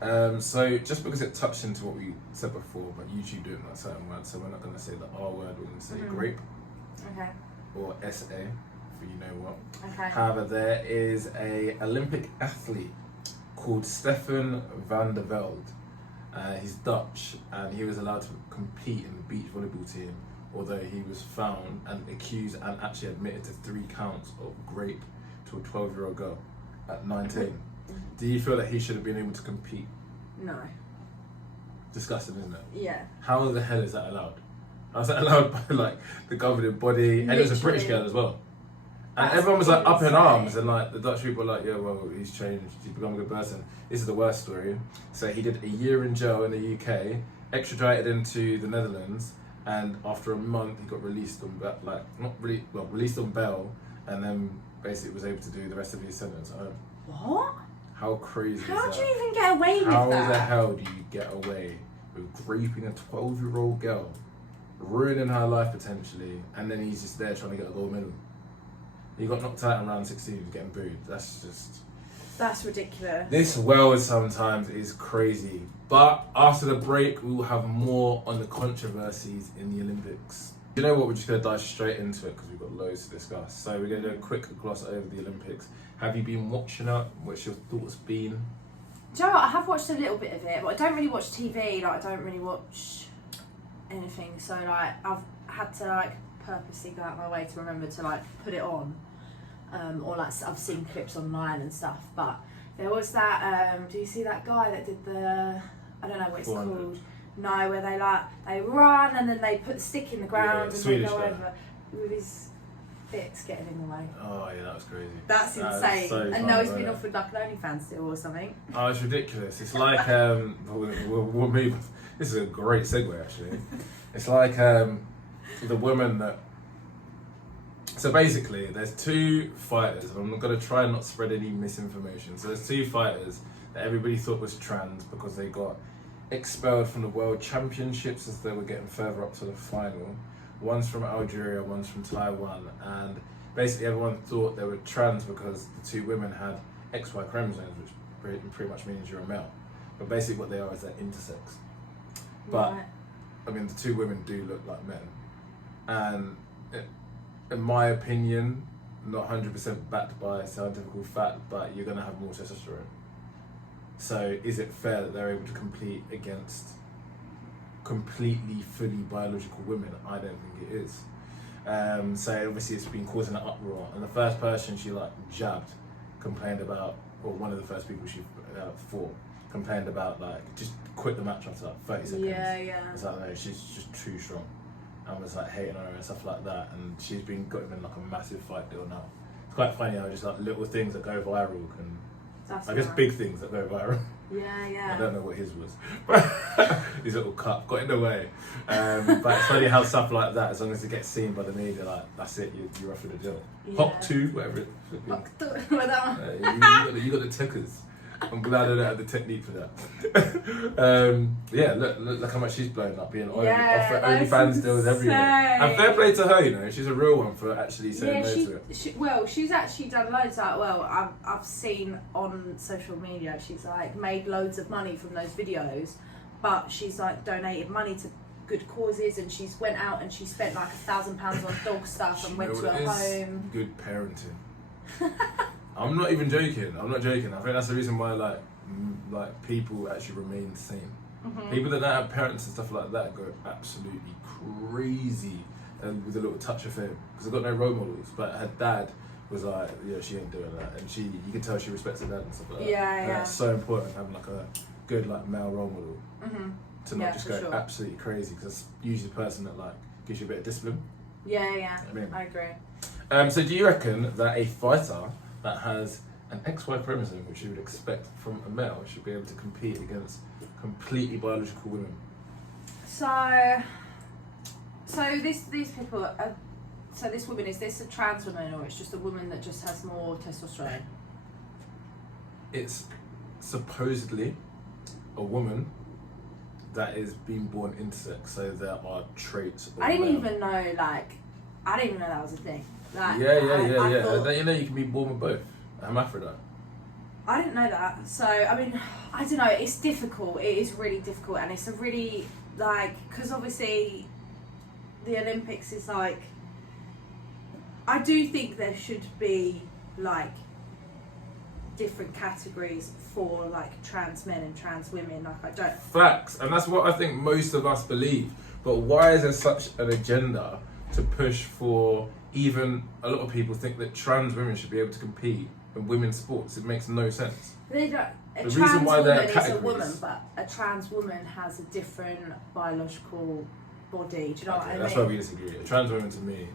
that. So just because it touched into what we said before, but YouTube don't like certain words, so we're not gonna say the R word. We're gonna say grape Okay. or SA, for you know what. Okay. However, there is a Olympic athlete called Stefan van der Velde. He's Dutch, and he was allowed to compete in the beach volleyball team, although he was found and accused and actually admitted to 3 counts of rape to a 12-year-old girl at 19. Do you feel that he should have been able to compete? No. Disgusting, isn't it? Yeah. How the hell is that allowed? How is that allowed by like the governing body? And it was a British girl as well. And That's everyone was like up in insane. arms, and like the Dutch people were like, yeah, well, he's changed, he's become a good person. This is the worst story. So he did a year in jail in the UK, extradited into the Netherlands, and after a month he got released on released on bail, and then basically was able to do the rest of his sentence at home. What? How crazy How is do that? you even get away with How that? the hell do you get away with raping a 12-year-old girl, ruining her life potentially, and then he's just there trying to get a gold medal? He got knocked out in round 16, he's getting booed. That's ridiculous. This world sometimes is crazy. But after the break, we will have more on the controversies in the Olympics. You know what, we're just going to dive straight into it because we've got loads to discuss. So we're going to do a quick gloss over the Olympics. Have you been watching it? What's your thoughts been? Do you know what? I have watched a little bit of it, but I don't really watch TV. Like, I don't really watch anything. So, like, I've had to, like, purposely go out of my way to remember to, like, put it on. Or, like, I've seen clips online and stuff. But there was that, do you see that guy that did the, I don't know what it's 400. called. No, where they, like, they run and then they put the stick in the ground and they Swedish go guy. over with his bits getting in the way. Oh yeah, that was crazy. That's That is insane. so And fun, now he's wasn't been it? offered like an OnlyFans deal or something. Oh, it's ridiculous. It's like we'll move. This is a great segue actually. It's like the woman that. So basically, there's 2 fighters, and I'm going to try and not spread any misinformation. So there's 2 fighters that everybody thought was trans because they got expelled from the World Championships as they were getting further up to the final. One's from Algeria, one's from Taiwan, and basically everyone thought they were trans because the two women had XY chromosomes, which pretty much means you're a male. But basically what they are is they're intersex. But, Right. I mean, the two women do look like men. And in my opinion, not 100% backed by scientific fact, but you're going to have more testosterone. So is it fair that they're able to compete against completely, fully biological women? I don't think it is. So obviously it's been causing an uproar. And the first person she jabbed complained about, or one of the first people she fought, complained about just quit the match after 30 seconds. Yeah. It's like, no, she's just too strong. And was hating her and stuff like that. And she's got him in a massive fight deal now. It's quite funny how just little things that go viral can, That's I guess right. big things that go viral. Yeah. I don't know what his was. His little cut got in the way. But it's funny how stuff like that, as long as it gets seen by the media, that's it, you're off with the deal. Yeah. Hop 2, whatever it With that one. you got the tickers. I'm glad I don't have the technique for that. Look how much she's blown up, being offer OnlyFans deals everywhere. And fair play to her, she's a real one for actually saying no to it. She's actually done loads I've seen on social media, she's made loads of money from those videos, but she's donated money to good causes, and she's went out and she spent £1,000 on dog stuff and went to her home. Good parenting. I'm not even joking. I'm not joking. I think that's the reason why people actually remain sane. Mm-hmm. People that don't have parents and stuff like that go absolutely crazy and with a little touch of fame because they've got no role models. But her dad was she ain't doing that, and you can tell she respects her dad and stuff like that. And that's so important, having a good male role model to not just go absolutely crazy, because that's usually the person that gives you a bit of discipline. Yeah. I agree. So do you reckon that a fighter that has an XY chromosome, which you would expect from a male, should be able to compete against completely biological women? So these people are, so this woman, is this a trans woman, or it's just a woman that just has more testosterone? It's supposedly a woman that is being born intersex, so there are traits of I didn't male. even know I didn't even know that was a thing. Yeah. I thought, You can be born with both. Hermaphrodite. I didn't know that. So, I mean, I don't know, it's difficult. It is really difficult, and it's a really, because obviously the Olympics is I do think there should be, different categories for, trans men and trans women. I don't... Facts. And that's what I think most of us believe. But why is there such an agenda to push for, even a lot of people think that trans women should be able to compete in women's sports? It makes no sense. They don't. A The trans reason why woman there are is a categories- woman, but a trans woman has a different biological body. Do you know what I mean? That's why we disagree. A trans woman to me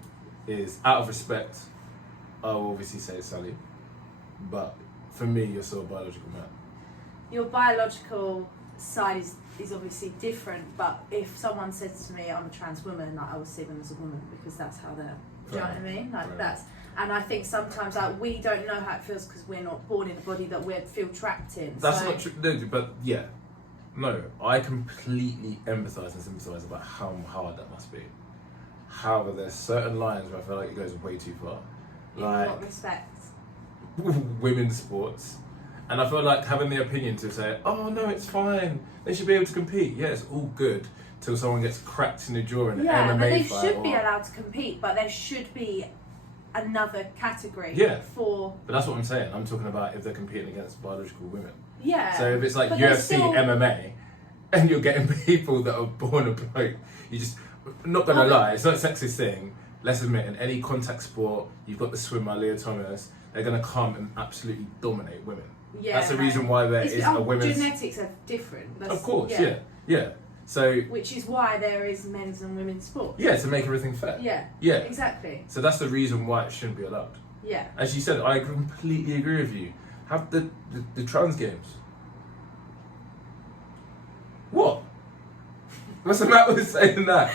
is, out of respect, I will obviously say Sally, but for me, you're still a biological man. Your biological side is obviously different, but if someone says to me I'm a trans woman, I will see them as a woman, because that's how they're. Do you know what I mean? That's, and I think sometimes we don't know how it feels because we're not born in a body that we feel trapped in. That's not true, no, but yeah. No, I completely empathise and sympathise about how hard that must be. However, there's certain lines where I feel like it goes way too far. In what respect? Women's sports. And I feel like having the opinion to say, oh no, it's fine, they should be able to compete. Yeah, it's all good till someone gets cracked in the jaw in an MMA but they fight. should be allowed to compete, but there should be another category for... But that's what I'm saying. I'm talking about if they're competing against biological women. Yeah. So if it's but UFC, still... MMA, and you're getting people that are born a bloke, you just... Not gonna lie, it's not a sexist thing. Let's admit, in any contact sport, you've got the swimmer, Leah Thomas, they're gonna come and absolutely dominate women. Yeah, that's the reason why there is a women's... Genetics are different. Of course, yeah. So... Which is why there is men's and women's sports. Yeah, to make everything fair. Yeah, exactly. So that's the reason why it shouldn't be allowed. Yeah. As you said, I completely agree with you. Have the trans games. What? What's the matter with saying that?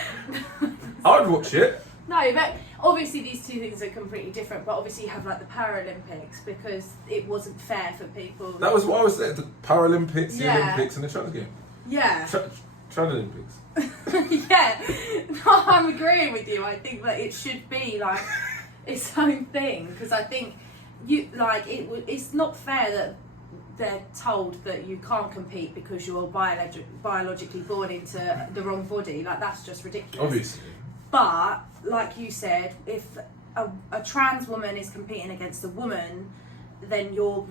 I would watch it. No, but obviously these two things are completely different, but obviously you have the Paralympics, because it wasn't fair for people. That was what I was saying, the Paralympics, the Olympics and the trans game. Yeah. Try the Olympics. Yeah, no, I'm agreeing with you. I think that it should be like its own thing, because I think it's not fair that they're told that you can't compete because you're biologically born into the wrong body. Like, that's just ridiculous. Obviously. But like you said, if a trans woman is competing against a woman, then you're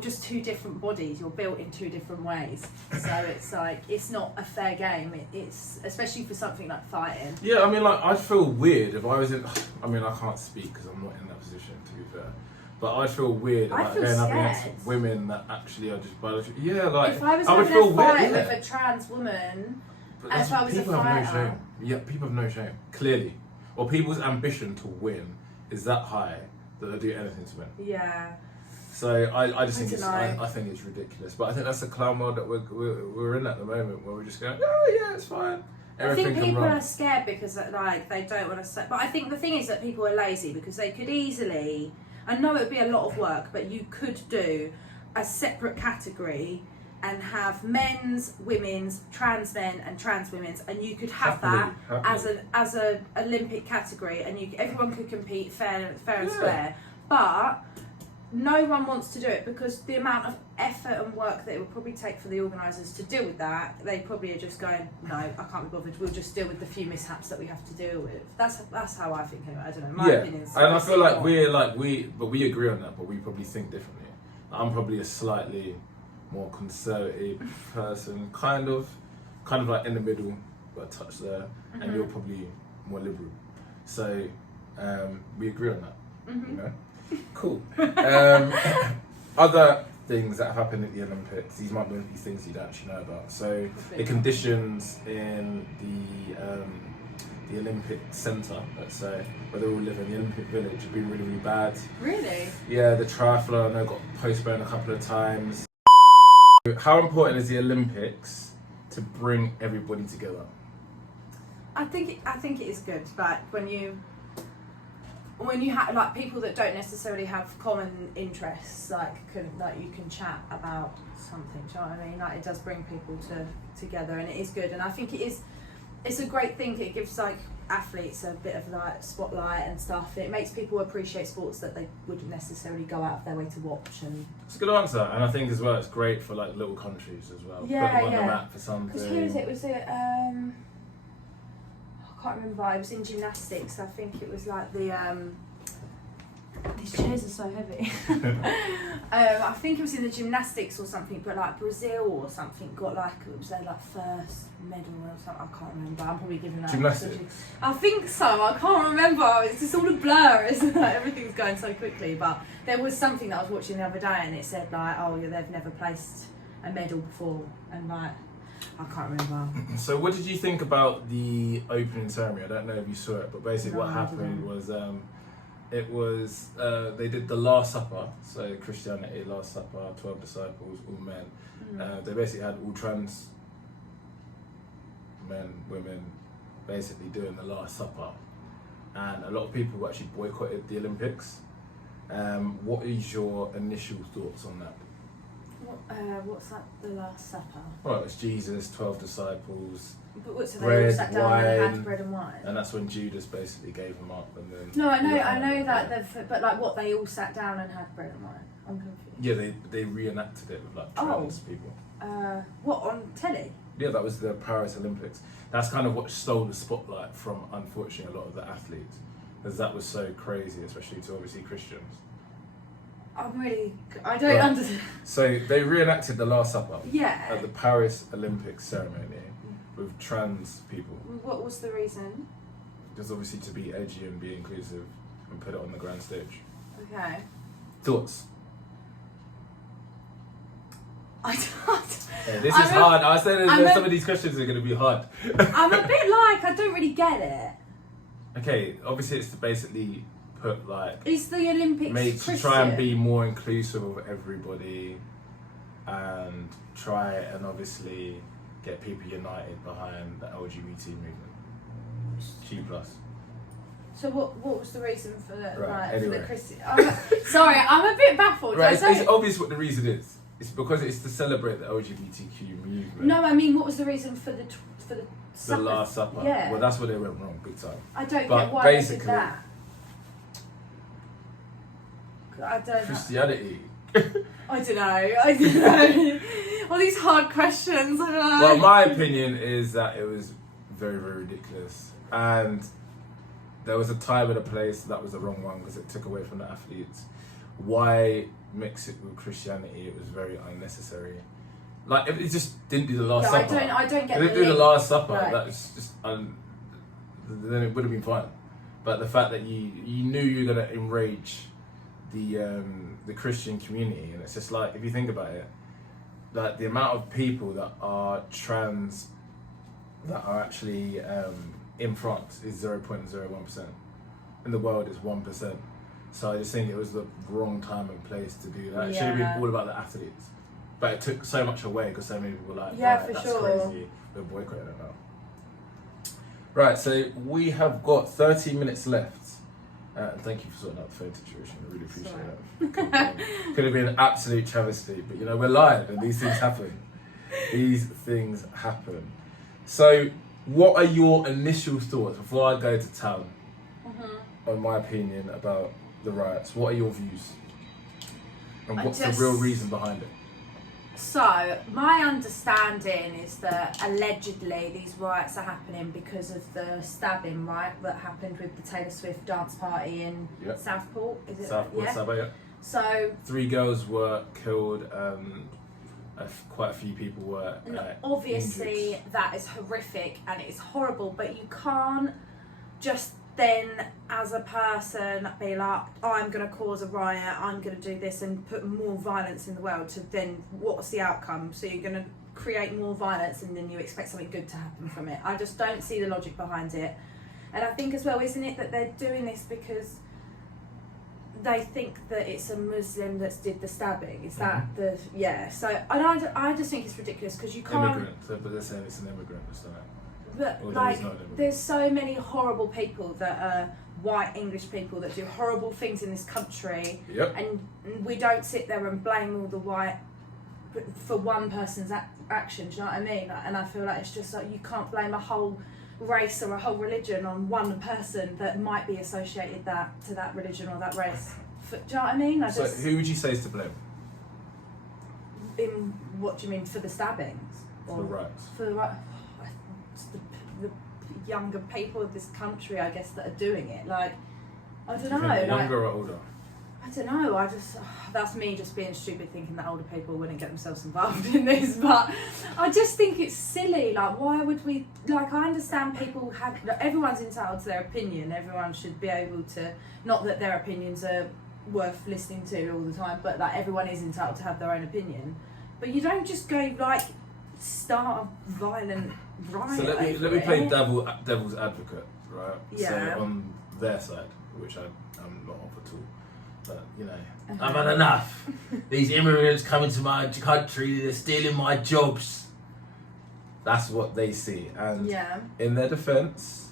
just two different bodies. You're built in two different ways. So it's like, it's not a fair game. It's especially for something like fighting. Yeah, I mean, like, I'd feel weird if I was in. I mean, I can't speak because I'm not in that position, to be fair. But I'd feel weird about going up against women that actually are just biologically. Yeah, like, if I was would feel in a fight weird with a trans woman, But and if I was a people have no fighter, shame. Yeah, people have no shame. Clearly, or people's ambition to win is that high that they'll do anything to win. yeah. So I just think I I think it's ridiculous. But I think that's the clown world that we're in at the moment, where we're just going, oh yeah, it's fine. Everything I think can people run. are scared because like they don't want to say. But I think the thing is that people are lazy because they could easily. I know it would be a lot of work, but you could do a separate category and have men's, women's, trans men, and trans women's, and you could have that as a Olympic category, and everyone could compete fair and square. But no one wants to do it because the amount of effort and work that it would probably take for the organisers to deal with that, they probably are just going, no, I can't be bothered. We'll just deal with the few mishaps that we have to deal with. That's how I think of it. I don't know. My opinion is. And I feel like we agree on that, but we probably think differently. I'm probably a slightly more conservative person, kind of like in the middle, but a touch there, and you're probably more liberal. So we agree on that. You know. Cool. Other things that have happened at the Olympics, these might be things you don't actually know about. So the conditions in the Olympic Centre, let's say, where they all live in the Olympic Village, have been really, really bad. Really? Yeah, the triathlon, I know, got postponed a couple of times. How important is the Olympics to bring everybody together? I think it is good. Like when you have like people that don't necessarily have common interests, you can chat about something. Do you know what I mean? Like, it does bring people together, and it is good. And I think it's a great thing. It gives like athletes a bit of like spotlight and stuff. It makes people appreciate sports that they wouldn't necessarily go out of their way to watch. And it's a good answer, and I think as well it's great for like little countries as well. Yeah, put them on the map for something. Because who was it? Was it? I can't remember. It was in gymnastics. I think it was like the. These chairs are so heavy. I think it was in the gymnastics or something, but like Brazil or something got like, it was their like first medal or something. I can't remember. I'm probably giving that. Gymnastics. I think so. I can't remember. It's just all a blur. It's like everything's going so quickly. But there was something that I was watching the other day, and it said like, oh yeah, they've never placed a medal before, and like. I can't remember. So what did you think about the opening ceremony? I don't know if you saw it, but basically what happened was they did the Last Supper, so Christianity, Last Supper, 12 disciples, all men. They basically had all trans men, women, basically doing the Last Supper. And a lot of people actually boycotted the Olympics. What is your initial thoughts on that? What's that? The Last Supper. Well, it's Jesus, 12 disciples. But what? So bread, they all sat down wine, and had bread and wine. And that's when Judas basically gave them up, and then. No, I know that. But like, what? They all sat down and had bread and wine. I'm confused. Yeah, they reenacted it with like trans people. What, on telly? Yeah, that was the Paris Olympics. That's kind of what stole the spotlight from, unfortunately, a lot of the athletes, because that was so crazy, especially to obviously Christians. I don't understand. So they reenacted the Last Supper Yeah. at the Paris Olympics ceremony with trans people. What was the reason? Just obviously to be edgy and be inclusive and put it on the grand stage. Okay. Thoughts? I don't. Yeah, this is hard. I was saying some of these questions are going to be hard. I'm a bit like, I don't really get it. Okay, obviously it's to basically put like... It's the Olympics to try and be more inclusive of everybody and try and obviously get people united behind the LGBT movement. G+. So what was the reason for the Right, anyway. for the Christian? Sorry, I'm a bit baffled. Right, it's obvious what the reason is. it's because it's to celebrate the LGBTQ movement. No, I mean, what was the reason for the The Last Supper. Yeah. Well, that's where they went wrong, big time. I don't But get why they did basically- that. I don't know. Christianity. I don't know. All these hard questions. I don't know. Well, my opinion is that it was very, very ridiculous. And there was a time and a place that was the wrong one because it took away from the athletes. Why mix it with Christianity? It was very unnecessary. Like, it just didn't do the Last No, Supper. I don't get If it the did the link. Last Supper, Right. that's just then it would have been fine. But the fact that you knew you were gonna enrage the Christian community, and it's just like, if you think about it, like the amount of people that are trans that are actually in France is 0.01%. In the world, it's 1%. So I just think it was the wrong time and place to do that. It should have Yeah. been all about the athletes. But it took so much away because so many people were like, Yeah, right, for that's sure. crazy. We're boycotting it now. Right, so we have got 30 minutes left. And thank you for sorting out the phone situation. I really appreciate that. Could have been an absolute travesty, but you know, we're live and these things happen. These things happen. So, what are your initial thoughts before I go to town on my opinion about the riots? What are your views? And what's the real reason behind it? So, my understanding is that allegedly these riots are happening because of the stabbing, right, that happened with the Taylor Swift dance party in Yep. Southport. Is it? Southport, Yeah. Sabaya. So, 3 girls were killed. Quite a few people were obviously injured. that is horrific and it is horrible, but you can't just then as a person be like, oh, I'm going to cause a riot, I'm going to do this and put more violence in the world, to then what's the outcome? So you're going to create more violence and then you expect something good to happen from it. I just don't see the logic behind it. And I think as well, isn't it that they're doing this because they think that it's a Muslim that's did the stabbing? Is that the... Yeah, so I just think it's ridiculous because you can't... Immigrant, but they're saying it's an immigrant or something. But Although like, he's not an immigrant. there's so many horrible people that are white English people that do horrible things in this country, Yep. and we don't sit there and blame all the white for one person's action. Do you know what I mean? And I feel like it's just like you can't blame a whole race or a whole religion on one person that might be associated to that religion or that race. Do you know what I mean? So who would you say is to blame In what do you mean, for the stabbings? for the riots? For the right, it's the younger people of this country, I guess, that are doing it. Like, I don't Do know. you think Like, younger or older? I don't know. I just that's me just being stupid, thinking that older people wouldn't get themselves involved in this. But I just think it's silly. Like, why would we? Like, I understand people have. Everyone's entitled to their opinion. Everyone should be able to. Not that their opinions are worth listening to all the time, but like everyone is entitled to have their own opinion. But you don't just go like start a violent riot. So let me over play it. devil's advocate, right? Yeah. So on their side, which I'm not on at all, but you know, I've had enough. These immigrants coming to my country, they're stealing my jobs. That's what they see, and Yeah. in their defence,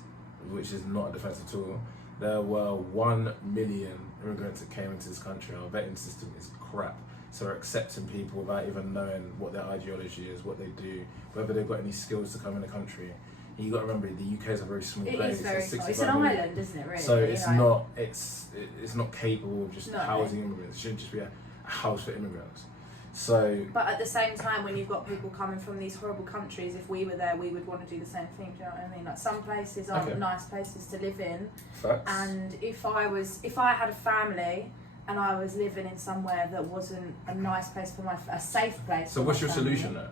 which is not a defence at all, there were 1 million immigrants that came into this country. Our vetting system is crap. So we're accepting people without even knowing what their ideology is, what they do, whether they've got any skills to come in the country. And you got to remember, the UK is a very small It place. is very It's small. 65 It's an million. island, isn't it? Really. So it's you know? not it's not capable of just No. housing immigrants. It shouldn't just be a house for immigrants. So But at the same time, when you've got people coming from these horrible countries, if we were there, we would want to do the same thing. Do you know what I mean? Like, some places aren't Okay. nice places to live in, facts. and if I had a family and I was living in somewhere that wasn't a nice place for a safe place. So for what's my your family. solution though?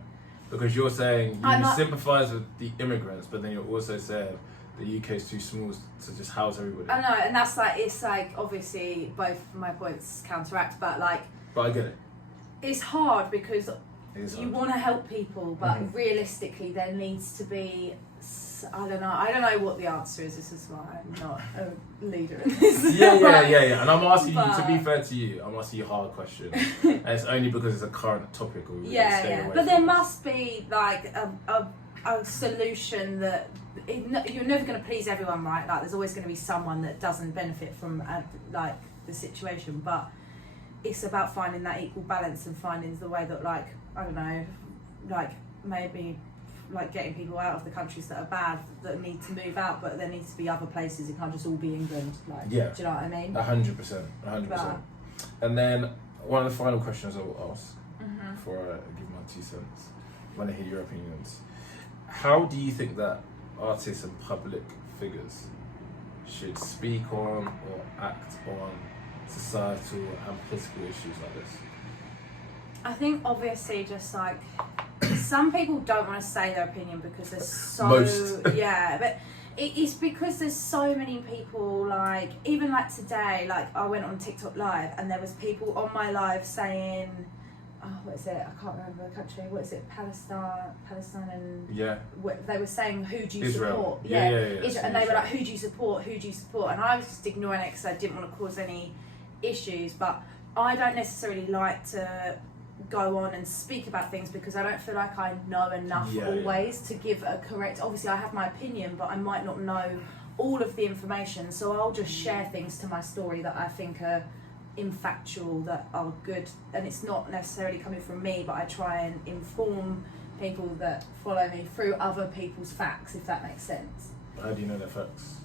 Because you're saying I'm you not- sympathise with the immigrants, but then you're also saying the UK is too small to just house everybody. I know, and that's like, it's like, obviously both my points counteract, but like, But I get it. it's hard because It is you hard. want to help people, but Mhm. realistically there needs to be, I don't know what the answer is. This is why I'm not a leader in this. Yeah. And I'm asking you, to But- be fair to you, I'm asking you hard questions. And it's only because it's a current topic. Or Yeah. But there must be like a solution that you're never going to please everyone, right? Like, there's always going to be someone that doesn't benefit from like the situation. But it's about finding that equal balance and finding the way that, like, I don't know, like maybe like getting people out of the countries that are bad, that need to move out, but there needs to be other places. It can't just all be England. Like, Yeah. do you know what I mean? 100%. And then one of the final questions I will ask before I give my 2 cents, when I hear your opinions. How do you think that artists and public figures should speak on or act on societal and political issues like this? I think obviously just like some people don't want to say their opinion because there's so Most. yeah, but it's because there's so many people, like even like today, like I went on TikTok live and there was people on my live saying, oh, what is it? I can't remember the country. What is it? Palestine and they were saying, who do you Israel. support? Israel. And they were like, who do you support? Who do you support? And I was just ignoring it because I didn't want to cause any issues. But I don't necessarily like to go on and speak about things because I don't feel like I know enough always to give a correct. Obviously, I have my opinion, but I might not know all of the information. So I'll just share things to my story that I think are infactual, that are good, and it's not necessarily coming from me, but I try and inform people that follow me through other people's facts, if that makes sense. How do you know they're facts?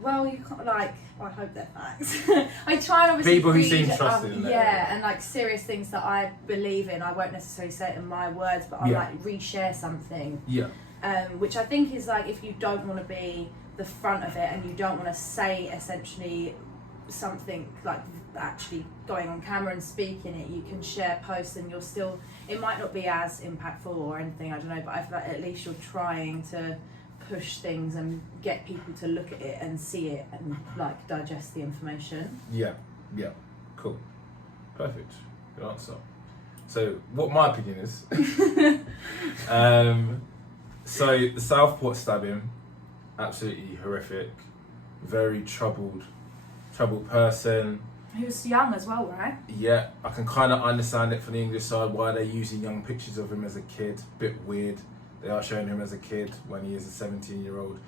Well, you can't, like, I hope they're facts. I try and obviously people who read, seem trusted in that. and like serious things that I believe in, I won't necessarily say it in my words, but I'll like reshare something. Which I think is like, if you don't want to be the front of it and you don't want to say essentially something like actually going on camera and speaking it, you can share posts and you're still, it might not be as impactful or anything, I don't know, but I feel like at least you're trying to push things and get people to look at it and see it and like digest the information. Cool, perfect, good answer. So what my opinion is so the Southport stabbing, absolutely horrific, very troubled person. He was young as well, right? Yeah, I can kind of understand it from the English side, why they're using young pictures of him as a kid. Bit weird. They are showing him as a kid when he is a 17-year-old.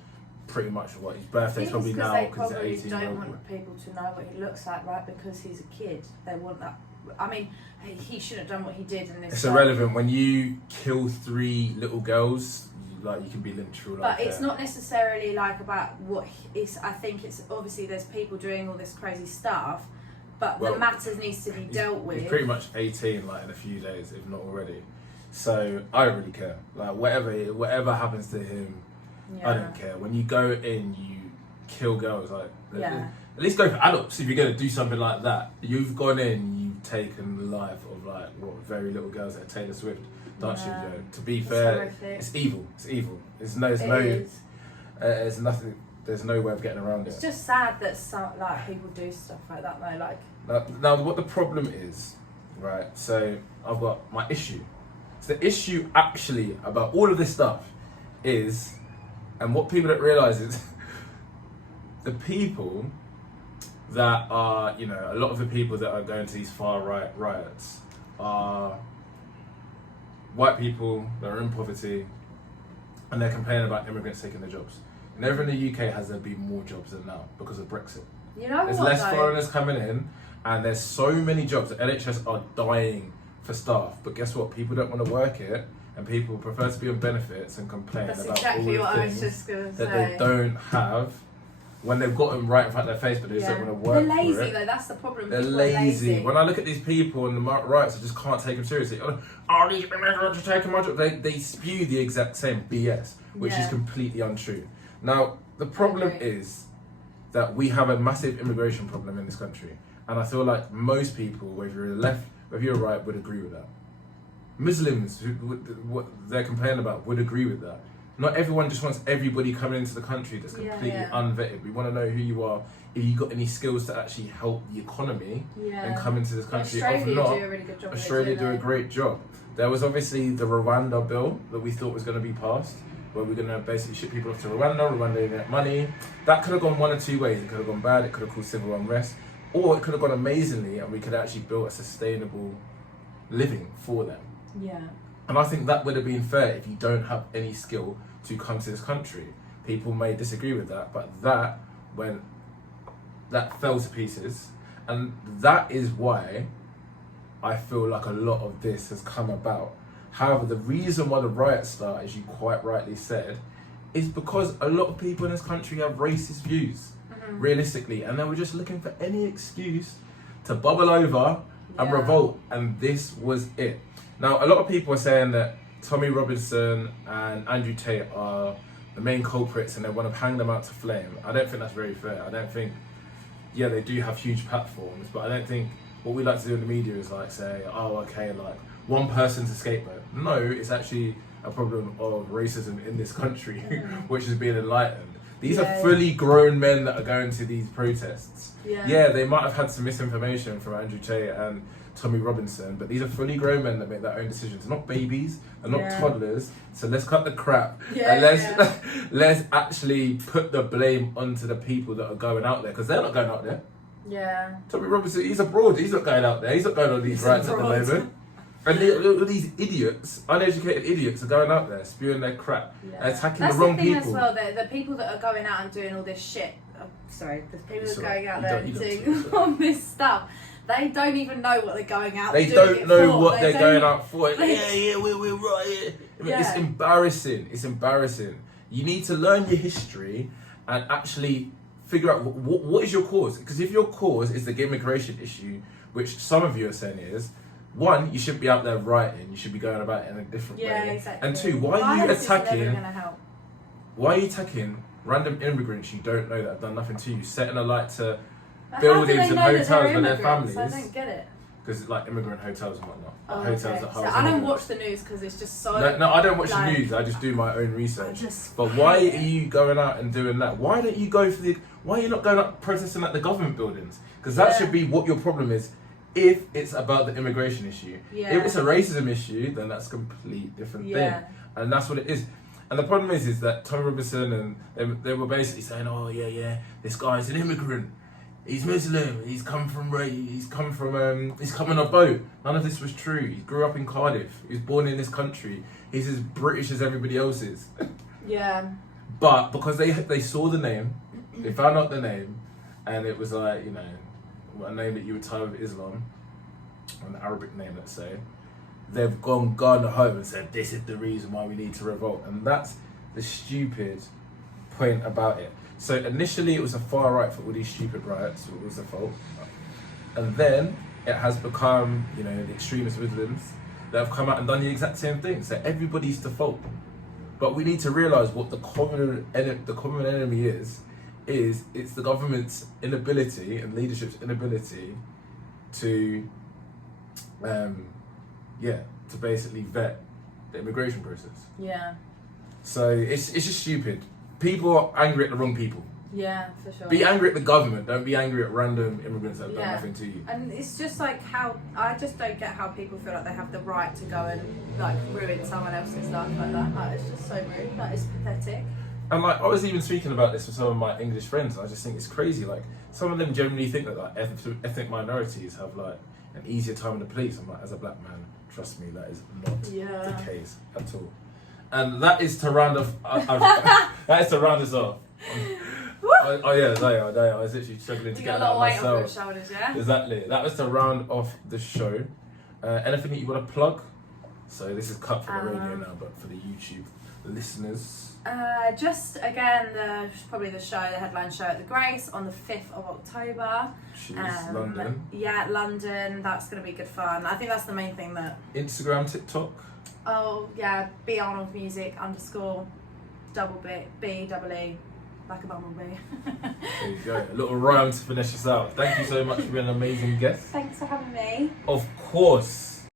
Pretty much what his birthday's probably now because he's an 18-year-old. They don't want people to know what he looks like, right? Because he's a kid. They want that. I mean, he shouldn't have done what he did in this. It's irrelevant. When you kill 3 little girls, you can be lynched for all But it's not necessarily like about what it's. I think it's obviously there's people doing all this crazy stuff, but the matter needs to be dealt with. He's pretty much 18, like in a few days, if not already. So I don't really care. Like whatever happens to him, I don't care. When you go in, you kill girls. Like at least go for adults. If you're gonna do something like that, you've gone in, you've taken the life of like very little girls like Taylor Swift. To be fair, it's evil. There's nothing. There's no way of getting around it. It's just sad that some like people do stuff like that though. Like now what the problem is, right? So I've got my issue. So the issue actually about all of this stuff is, and what people don't realise is, the people that are, a lot of the people that are going to these far right riots are white people that are in poverty, and they're complaining about immigrants taking their jobs. Never in the UK has there been more jobs than now because of Brexit. There's less foreigners coming in, and there's so many jobs. The NHS are dying for staff, but guess what? People don't want to work it, and people prefer to be on benefits and complain about exactly all the things that they don't have when they've got them right in front of their face, but they just don't want to work. They're lazy for it. though. That's the problem. They're lazy. When I look at these people on the riots, I just can't take them seriously. These immigrants are just taking my job. They spew the exact same BS, which is completely untrue. Now, the problem is that we have a massive immigration problem in this country. And I feel like most people, whether you're left, whether you're right, would agree with that. Muslims, what they're complaining about, would agree with that. Not everyone just wants everybody coming into the country that's completely unvetted. We want to know who you are, if you've got any skills to actually help the economy and come into this country. Australia do a really good job. Australia do a great job. There was obviously the Rwanda bill that we thought was going to be passed, where we're going to basically ship people off to Rwanda didn't get money. That could have gone one of two ways. It could have gone bad, it could have caused civil unrest, or it could have gone amazingly and we could actually build a sustainable living for them. Yeah. And I think that would have been fair if you don't have any skill to come to this country. People may disagree with that, but when that fell to pieces And that is why I feel like a lot of this has come about. However, the reason why the riots start, as you quite rightly said, is because a lot of people in this country have racist views, realistically, and they were just looking for any excuse to bubble over and revolt, and this was it. Now, a lot of people are saying that Tommy Robinson and Andrew Tate are the main culprits and they want to hang them out to flame. I don't think that's very fair. I don't think, yeah, they do have huge platforms, but I don't think what we like to do in the media is like say, oh, okay, like one person's a scapegoat. No, it's actually a problem of racism in this country, which is being enlightened. These are fully grown men that are going to these protests. Yeah, they might have had some misinformation from Andrew Tate and Tommy Robinson, but these are fully grown men that make their own decisions. They're not babies, they're not toddlers. So let's cut the crap and let's actually put the blame onto the people that are going out there, because they're not going out there. Yeah. Tommy Robinson, he's abroad. He's not going out there. He's not going on these riots at the moment. And these idiots, uneducated idiots, are going out there spewing their crap and attacking the wrong people. That's the thing as well. The people that are going out and doing all this shit. The people that are going out there and doing all this stuff. They don't even know what they're going out. They don't know what they're going out for. We're right. It's embarrassing. It's embarrassing. You need to learn your history and actually figure out what is your cause. Because if your cause is the immigration issue, which some of you are saying is, one, you shouldn't be out there rioting. You should be going about it in a different way. Exactly. And two, why are you attacking random immigrants you don't know that have done nothing to you, setting a light to buildings and hotels for their families? I don't get it. Because it's like immigrant hotels and whatnot. Oh, hotels okay. that So house I don't immigrants. watch the news because it's just so... No, I don't watch the news. I just do my own research. But why are you going out and doing that? Why don't you go for the... Why are you not going out protesting at the government buildings? Because that should be what your problem is. If it's about the immigration issue. If it's a racism issue, then that's a complete different thing. And that's what it is. And the problem is that Tommy Robinson and they were basically saying, oh yeah, this guy's an immigrant. He's Muslim. He's come on a boat. None of this was true. He grew up in Cardiff. He was born in this country. He's as British as everybody else is. Yeah. But because they saw the name, they found out the name, and it was like, you know, a name that you would tie with Islam, an Arabic name, let's say, they've gone home and said, this is the reason why we need to revolt. And that's the stupid point about it. So initially it was a far right for all these stupid riots, it was the fault. And then it has become, you know, the extremist Muslims that have come out and done the exact same thing. So everybody's to fault. But we need to realise what the common enemy is it's the government's inability and leadership's inability to basically vet the immigration process. Yeah. So it's just stupid. People are angry at the wrong people. Yeah, for sure. Be angry at the government, don't be angry at random immigrants that have done nothing to you. And it's just like how, I just don't get how people feel like they have the right to go and like ruin someone else's life like that. Like, it's just so rude. That is pathetic. And like, I was even speaking about this with some of my English friends, and I just think it's crazy. Like, some of them generally think that like ethnic minorities have like an easier time in the police. I'm like, as a black man, trust me, that is not the case at all. And that is to round off. That is to round us off. Oh yeah, they are. I was literally struggling to get that out myself. You got a lot of weight on your shoulders, yeah? Exactly. That was to round off the show. Anything that you want to plug? So this is cut for the radio now, but for the YouTube listeners. Just again, probably the headline show at the Grace on the 5th of October. London. Yeah, London. That's going to be good fun. I think that's the main thing that... Instagram, TikTok. Oh yeah, Bee Arnold Music _ double B double E, like a bumblebee. There you go. A little rhyme to finish us out. Thank you so much for being an amazing guest. Thanks for having me. Of course.